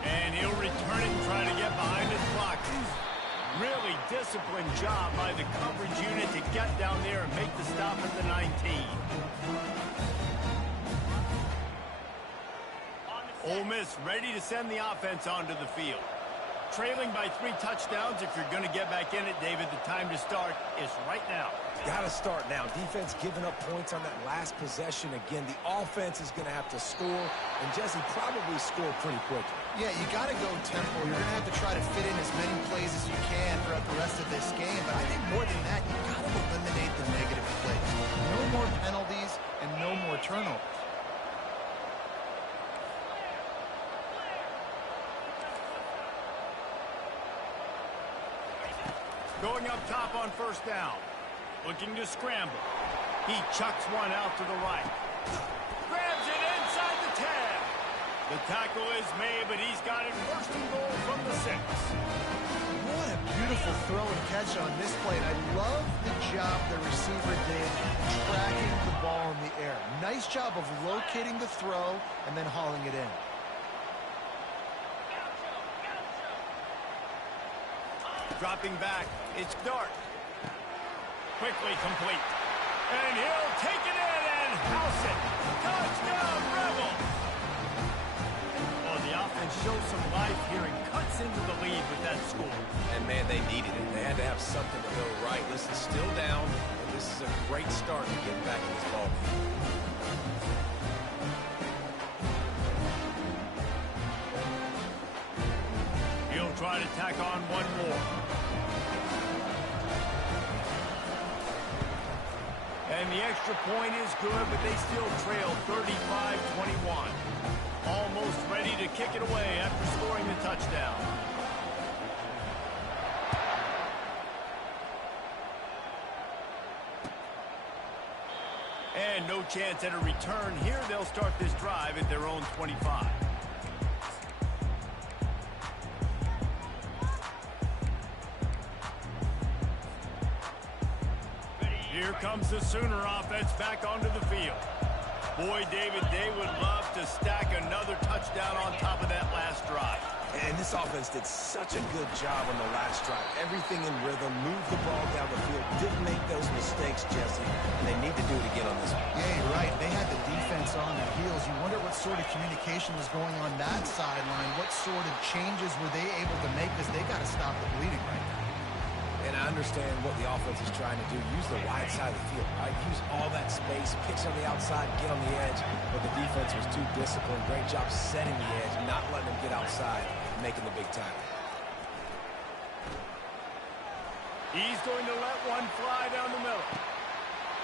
And he'll return it and try to get behind his blockers. Really disciplined job by the coverage unit to get down there and make the stop at the 19. Ole Miss ready to send the offense onto the field. Trailing by 3 touchdowns. If you're going to get back in it, David, the time to start is right now. Got to start now. Defense giving up points on that last possession. Again, the offense is going to have to score, and Jesse probably score pretty quickly. Yeah, you got to go tempo. You're going to have to try to fit in as many plays as you can throughout the rest of this game. But I think more than that, you got to eliminate the negative plays. No more penalties and no more turnovers. Going up top on first down. Looking to scramble. He chucks one out to the right. Grabs it inside the 10. The tackle is made, but he's got it first and goal from the 6. What a beautiful throw and catch on this play. And I love the job the receiver did tracking the ball in the air. Nice job of locating the throw and then hauling it in. Dropping back, it's Dart. Quickly complete. And he'll take it in and house it. Touchdown, Rebels! Oh, the offense shows some life here and cuts into the lead with that score. And, man, they needed it. They had to have something to go right. Listen, still down, but this is a great start to get back in this ball game. He'll try to tack on one more. And the extra point is good, but they still trail 35-21. Almost ready to kick it away after scoring the touchdown. And no chance at a return here. They'll start this drive at their own 25. Here comes the Sooner offense back onto the field. Boy, David, they would love to stack another touchdown on top of that last drive. And this offense did such a good job on the last drive. Everything in rhythm, moved the ball down the field, didn't make those mistakes, Jesse, and they need to do it again on this one. Yeah, you're right. They had the defense on their heels. You wonder what sort of communication was going on that sideline. What sort of changes were they able to make, because they got to stop the bleeding right now. And I understand what the offense is trying to do. Use the wide side of the field, right? Use all that space, pitch on the outside, get on the edge. But the defense was too disciplined. Great job setting the edge, not letting them get outside, making the big tackle. He's going to let one fly down the middle.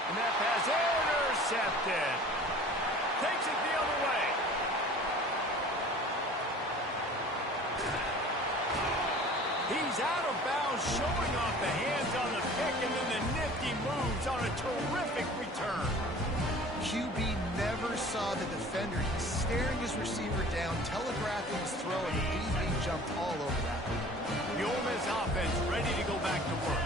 And that pass intercepted. Takes it the other way. He's out of bounds, showing off the hands on the pick, and then the nifty moves on a terrific return. QB never saw the defender. He's staring his receiver down, telegraphing his throw, and the DB jumped all over that. The Ole Miss offense ready to go back to work.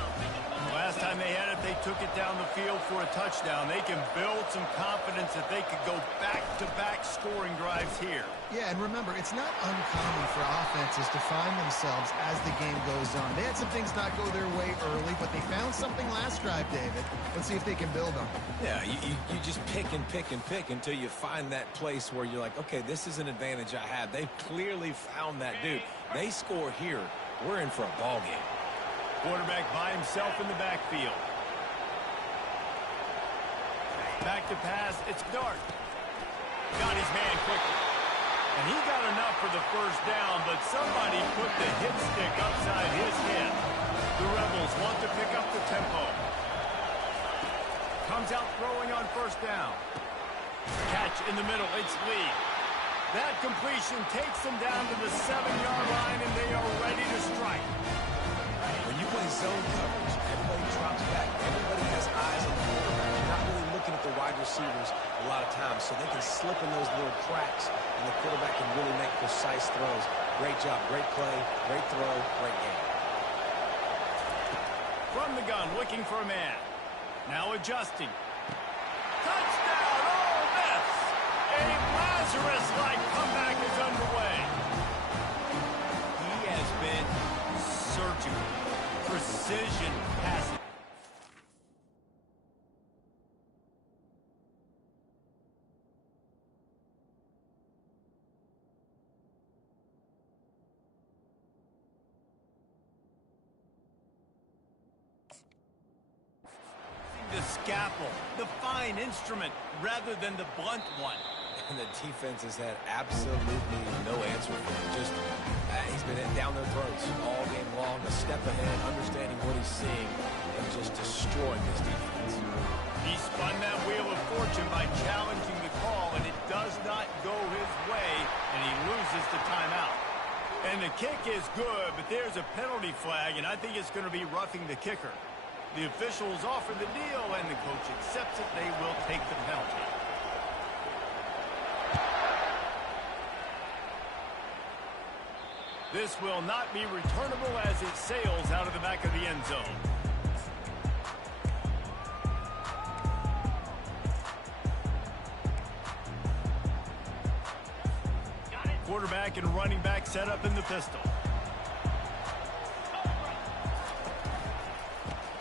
Last time they had it, they took it down the field for a touchdown. They can build some confidence that they could go back-to-back scoring drives here. Yeah, and remember, it's not uncommon for offenses to find themselves as the game goes on. They had some things not go their way early, but they found something last drive, David. Let's see if they can build on it. Yeah, you just pick and pick and pick until you find that place where you're like, okay, this is an advantage I have. They've clearly found that dude. They score here. We're in for a ball game. Quarterback by himself in the backfield. Back to pass, it's Dart. Got his man quickly. And he got enough for the first down, but somebody put the hit stick upside his head. The Rebels want to pick up the tempo. Comes out throwing on first down. Catch in the middle, it's Lee. That completion takes them down to the 7-yard line, and they are ready to strike. When you play zone coverage, everybody drops back. Everybody has eyes on the quarterback. You're not really looking at the wide receivers a lot of times, so they can slip in those little cracks, and the quarterback can really make precise throws. Great job, great play, great throw, great game. From the gun, looking for a man. Now adjusting. Touchdown, Ole Miss! A Lazarus-like comeback is underway. He has been surgical. Precision passing. The scalpel, the fine instrument, rather than the blunt one. And the defense has had absolutely no answer for him. Just, he's been down their throats all game long, a step ahead, understanding what he's seeing, and just destroying this defense. He spun that wheel of fortune by challenging the call, and it does not go his way, and he loses the timeout. And the kick is good, but there's a penalty flag, and I think it's going to be roughing the kicker. The officials offer the deal, and the coach accepts it. They will take the penalty. This will not be returnable as it sails out of the back of the end zone. Quarterback and running back set up in the pistol.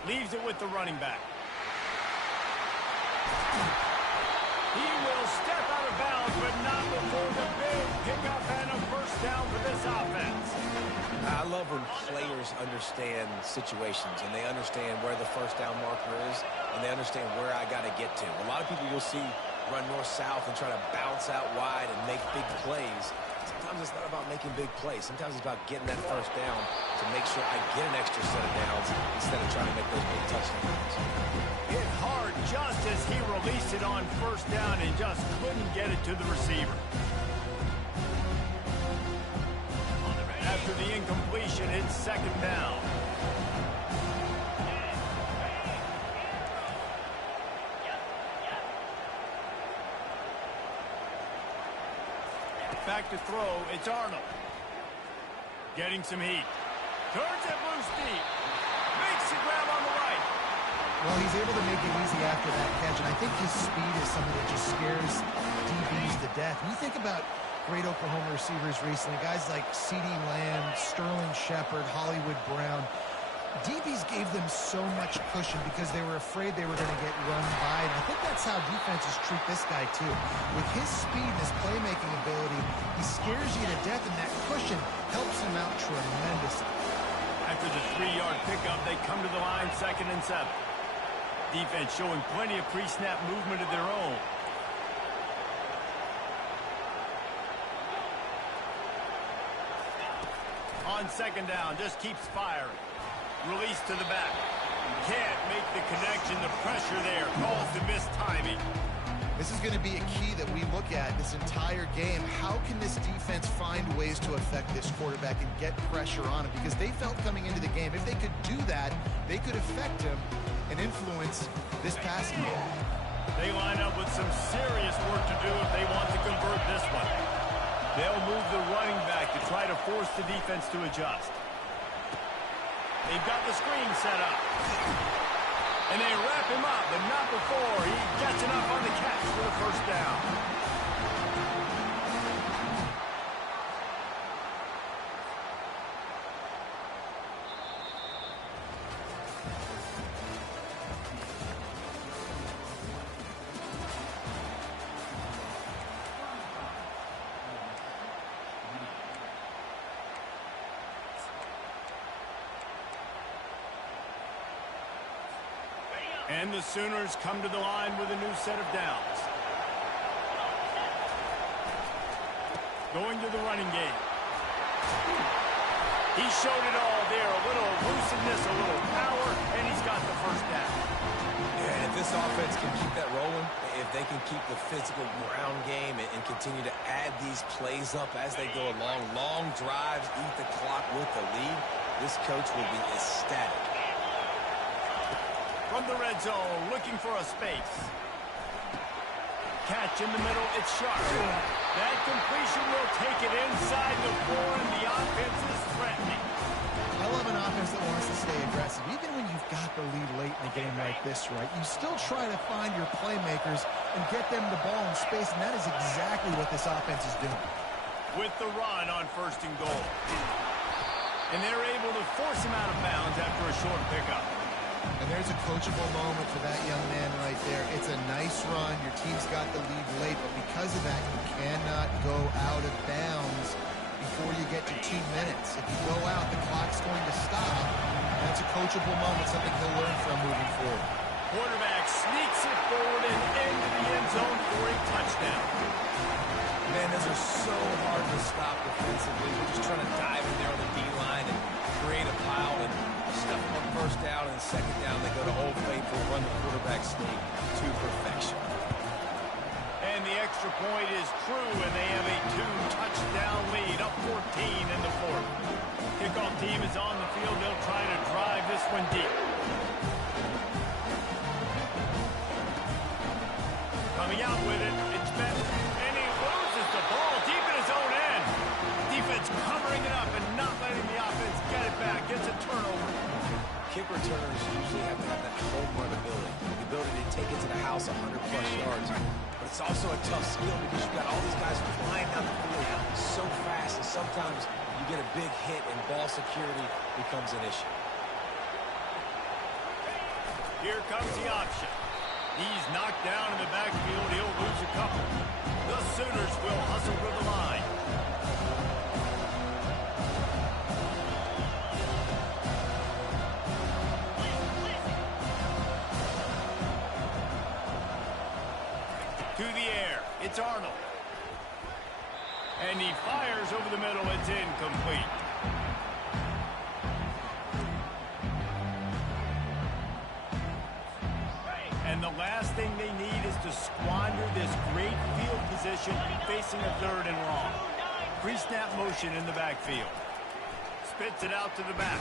Leaves it with the running back. He will step out of bounds, but not before the big pickup and a first down for this offense. I love when players understand situations and they understand where the first down marker is and they understand where I got to get to. A lot of people you'll see run north-south and try to bounce out wide and make big plays. Sometimes it's not about making big plays. Sometimes it's about getting that first down to make sure I get an extra set of downs instead of trying to make those big touchdowns. Hit hard just as he released it on first down and just couldn't get it to the receiver. After the incompletion, it's second down. Back to throw, it's Arnold. Getting some heat. Turns it loose deep. Makes the grab on the right. Well, he's able to make it easy after that catch, and I think his speed is something that just scares DBs to death. When you think about great Oklahoma receivers recently, guys like CeeDee Lamb, Sterling Shepard, Hollywood Brown, DBs gave them so much cushion because they were afraid they were going to get run by, and I think that's how defenses treat this guy too. With his speed and his playmaking ability, he scares you to death, and that cushion helps him out tremendously. After the 3-yard pickup, they come to the line, 2nd and 7. Defense showing plenty of pre-snap movement of their own. On 2nd down, just keeps firing. Release to the back. Can't make the connection. The pressure there calls the missed timing. This is going to be a key that we look at this entire game. How can this defense find ways to affect this quarterback and get pressure on him? Because they felt coming into the game, if they could do that, they could affect him and influence this passing game. They line up with some serious work to do if they want to convert this one. They'll move the running back to try to force the defense to adjust. They've got the screen set up. And they wrap him up, but not before he gets enough on the catch for the first down. And the Sooners come to the line with a new set of downs. Going to the running game. He showed it all there. A little elusiveness, a little power, and he's got the first down. Yeah, and if this offense can keep that rolling, if they can keep the physical ground game and continue to add these plays up as they go along, long drives, eat the clock with the lead, this coach will be ecstatic. From the red zone, looking for a space. Catch in the middle, it's sharp. That completion will take it inside the 4, and the offense is threatening. I love an offense that wants to stay aggressive. Even when you've got the lead late in a game like this, right, you still try to find your playmakers and get them the ball in space, and that is exactly what this offense is doing. With the run on 1st and goal. And they're able to force him out of bounds after a short pickup. And there's a coachable moment for that young man right there. It's a nice run. Your team's got the lead late, but because of that, you cannot go out of bounds before you get to 2 minutes. If you go out, the clock's going to stop. That's a coachable moment, something he'll learn from moving forward. Quarterback sneaks it forward and into the end zone for a touchdown. Man, those are so hard to stop defensively. We're just trying to dive in there on the D-line and create a pile and stuff them on 1st down, and 2nd down they go to Old Faithful, run the quarterback sneak to perfection. And the extra point is true, and they have a 2-touchdown lead, up 14 in the 4th. Kickoff team is on the field. They'll try to drive this one deep. Coming out with it, it's Bennett, and he loses the ball deep in his own end. Defense covering it up and not letting the offense get it back. Gets a turnover. Kick returners usually have to have that home run ability, the ability to take it to the house 100-plus yards. But it's also a tough skill because you've got all these guys flying down the field so fast, and sometimes you get a big hit and ball security becomes an issue. Here comes the option. He's knocked down in the backfield. He'll lose a couple. The Sooners will hustle to the line. To the air, it's Arnold. And he fires over the middle, it's incomplete. And the last thing they need is to squander this great field position facing a 3rd and long. Pre-snap motion in the backfield. Spits it out to the back.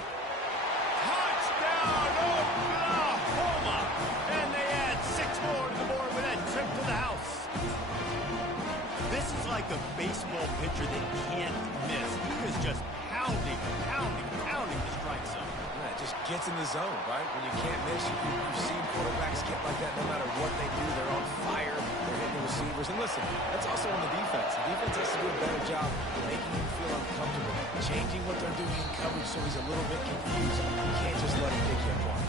Touchdown, Oklahoma! And they add 6 more to the board with that trip to the house. This is like a baseball pitcher that can't miss. He is just pounding the strike zone. Yeah, it just gets in the zone, right? When you can't miss, you've seen quarterbacks get like that no matter what they do. They're on fire. They're hitting the receivers. And listen, that's also on the defense. The defense has to do a better job making him feel uncomfortable, changing what they're doing in coverage so he's a little bit confused. You can't just let him pick you apart.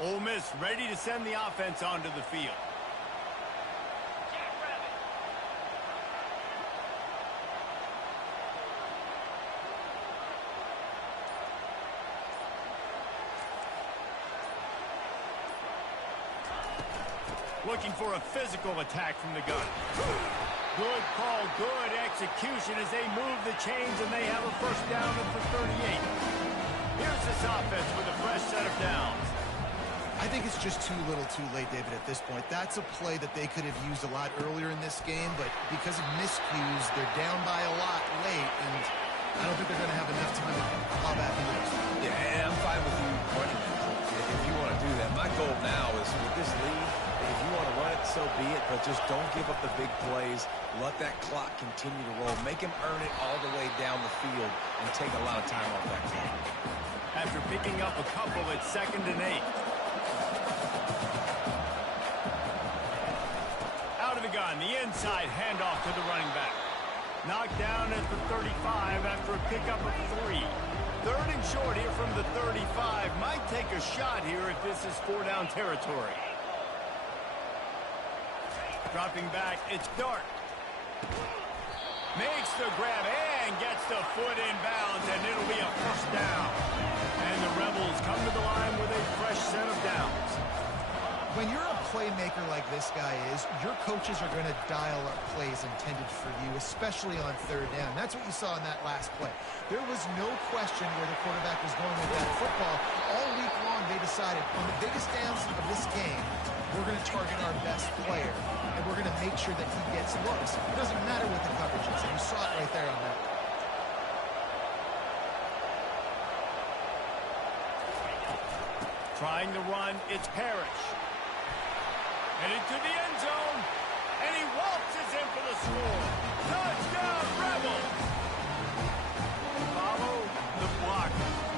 Ole Miss ready to send the offense onto the field. Looking for a physical attack from the gun. Good call, good execution as they move the chains, and they have a 1st down at the 38. Here's this offense with a fresh set of downs. I think it's just too little too late, David, at this point. That's a play that they could have used a lot earlier in this game, but because of miscues, they're down by a lot late, and I don't think they're going to have enough time to claw back into this. Yeah, and I'm fine with you running that if you want to do that. My goal now is with this lead, if you want to run it, so be it, but just don't give up the big plays. Let that clock continue to roll. Make him earn it all the way down the field and take a lot of time off that clock. After picking up a couple, it's 2nd and 8. Out of the gun, the inside handoff to the running back. Knocked down at the 35 after a pickup of 3. 3rd and short here from the 35. Might take a shot here if this is 4-down territory. Dropping back, it's Dart. Makes the grab and gets the foot in bounds, and it'll be a 1st down. And the Rebels come to the line with a fresh set of downs. When you're a playmaker like this guy is, your coaches are going to dial up plays intended for you, especially on 3rd down. That's what you saw in that last play. There was no question where the quarterback was going with that football. All week long, they decided on the biggest downs of this game, we're going to target our best player, and we're going to make sure that he gets looks. It doesn't matter what the coverage is, and you saw it right there on that. Trying to run, it's Parrish. Headed to the end zone, and he waltzes in for the score. Touchdown, Rebels! Follow the block.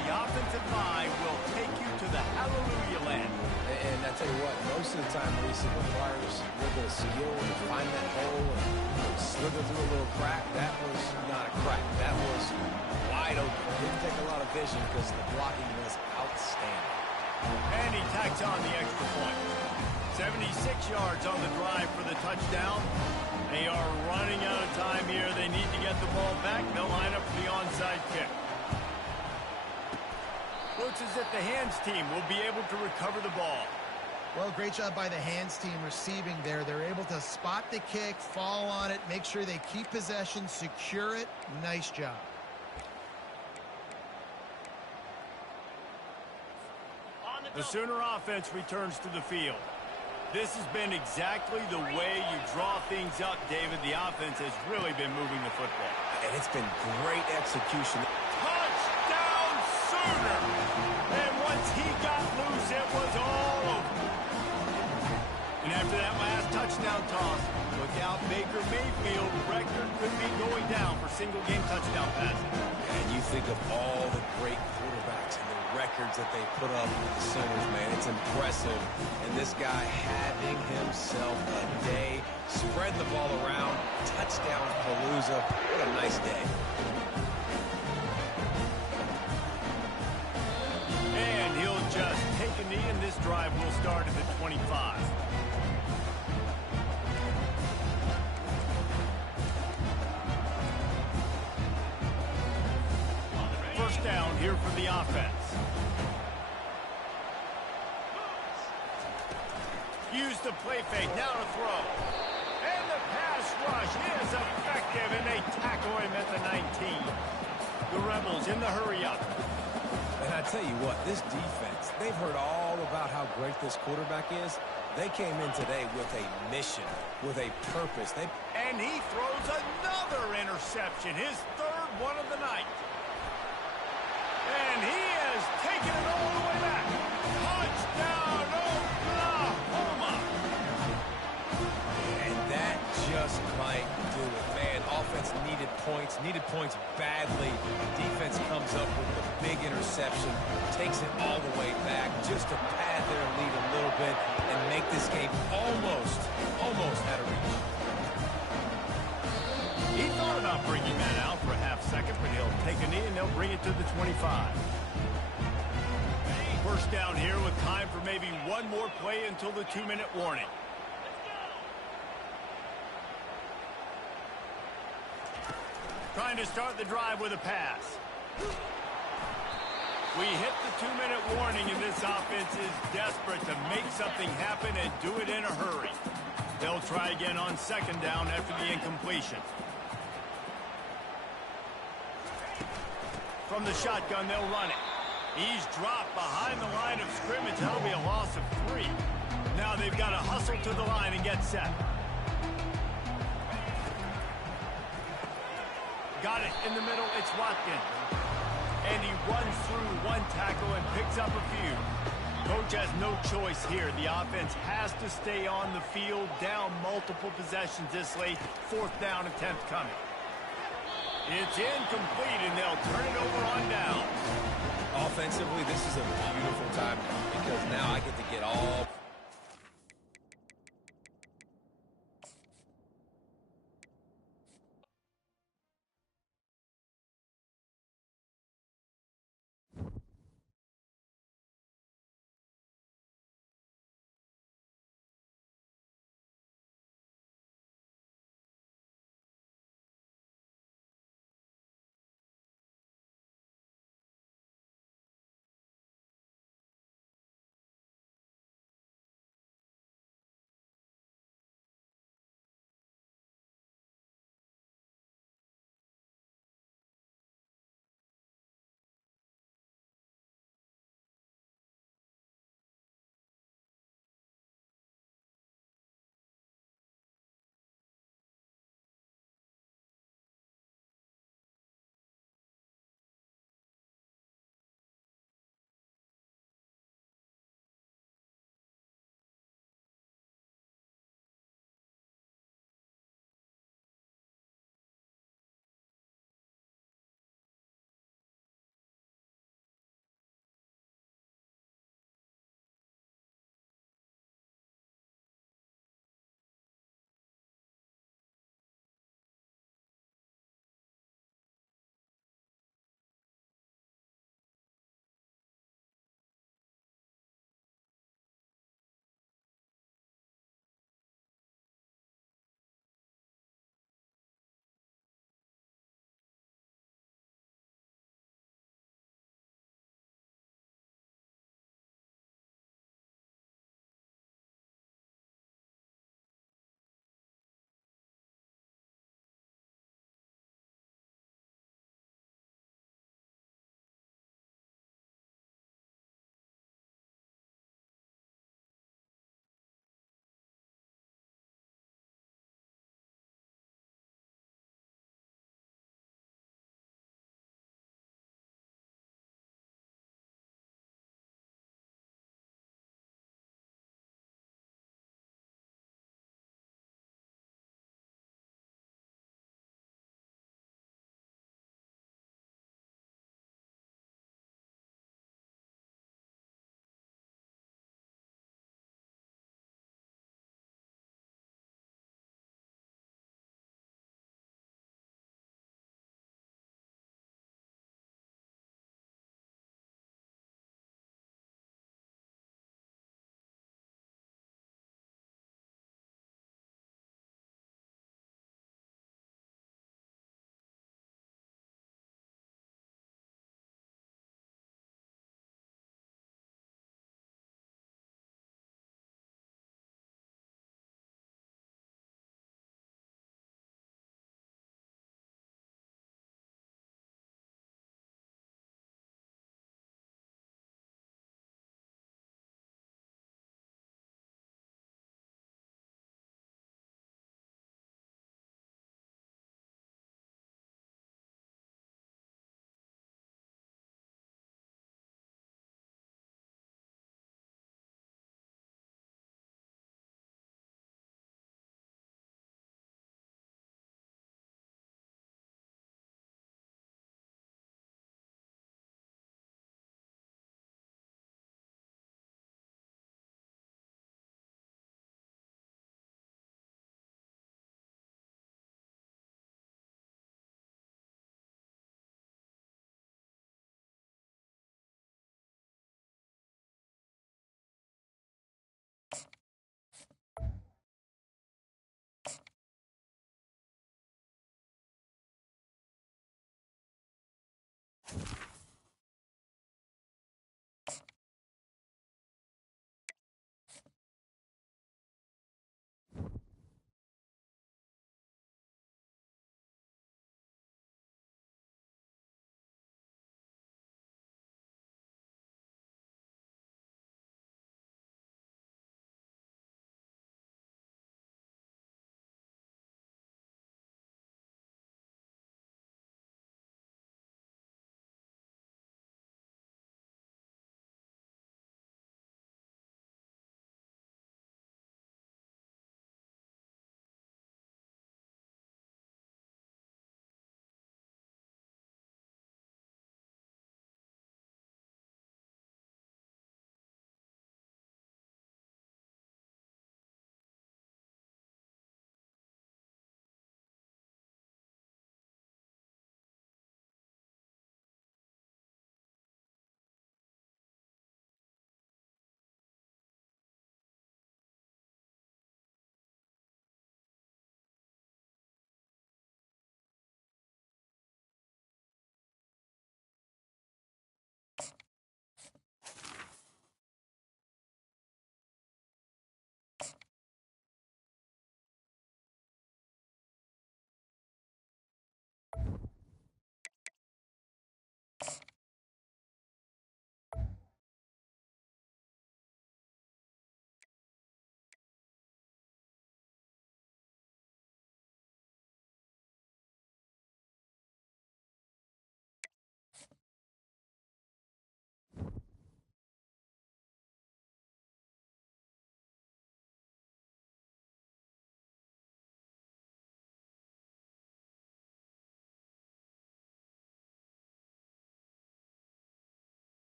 The offensive line will take you to the hallelujah land. And I tell you what, most of the time, Reese, it requires a little bit of skill to find that hole and slither through a little crack. That was not a crack. That was wide open. Didn't take a lot of vision because the blocking was outstanding. And he tacks on the extra point. 76 yards on the drive for the touchdown. They are running out of time here. They need to get the ball back. They'll line up for the onside kick. Looks as if the hands team will be able to recover the ball. Well, great job by the hands team receiving there. They're able to spot the kick, fall on it, make sure they keep possession, secure it. Nice job. The Sooner offense returns to the field. This has been exactly the way you draw things up, David. The offense has really been moving the football. And it's been great execution. Touchdown, Sooner! And once he got loose, it was all over. And after that last touchdown toss, look out, Baker Mayfield record could be going down for single-game touchdown passing. And you think of all the great quarterbacks and the records that they put up with the Sooners, man. It's impressive. And this guy having himself a day, spread the ball around, touchdown Palooza. What a nice day. And he'll just take a knee, and this drive will start at the 25. First down here for the offense. Use the play fake, now to throw. And the pass rush is effective, and they tackle him at the 19. The Rebels in the hurry-up. And I tell you what, this defense, they've heard all about how great this quarterback is. They came in today with a mission, with a purpose. And he throws another interception, his 3rd one of the night. And he has taken it all the way back. Touchdown, Oklahoma! And that just might do it. Man, offense needed points badly. Defense comes up with the big interception, takes it all the way back just to pad their lead a little bit and make this game almost out of reach. He thought about bringing that out for a half second, but he'll take a knee and they'll bring it to the 25. First down here with time for maybe one more play until the 2-minute warning. Trying to start the drive with a pass. We hit the 2-minute warning, and this offense is desperate to make something happen and do it in a hurry. They'll try again on 2nd down after the incompletion. From the shotgun, they'll run it. He's dropped behind the line of scrimmage, That'll be a loss of 3. Now they've got to hustle to the line and get set. Got it in the middle. It's Watkins. And he runs through one tackle and picks up a few. Coach has no choice here. The offense has to stay on the field, down multiple possessions this late. 4th down attempt coming. It's incomplete, and they'll turn it over on down. Offensively, this is a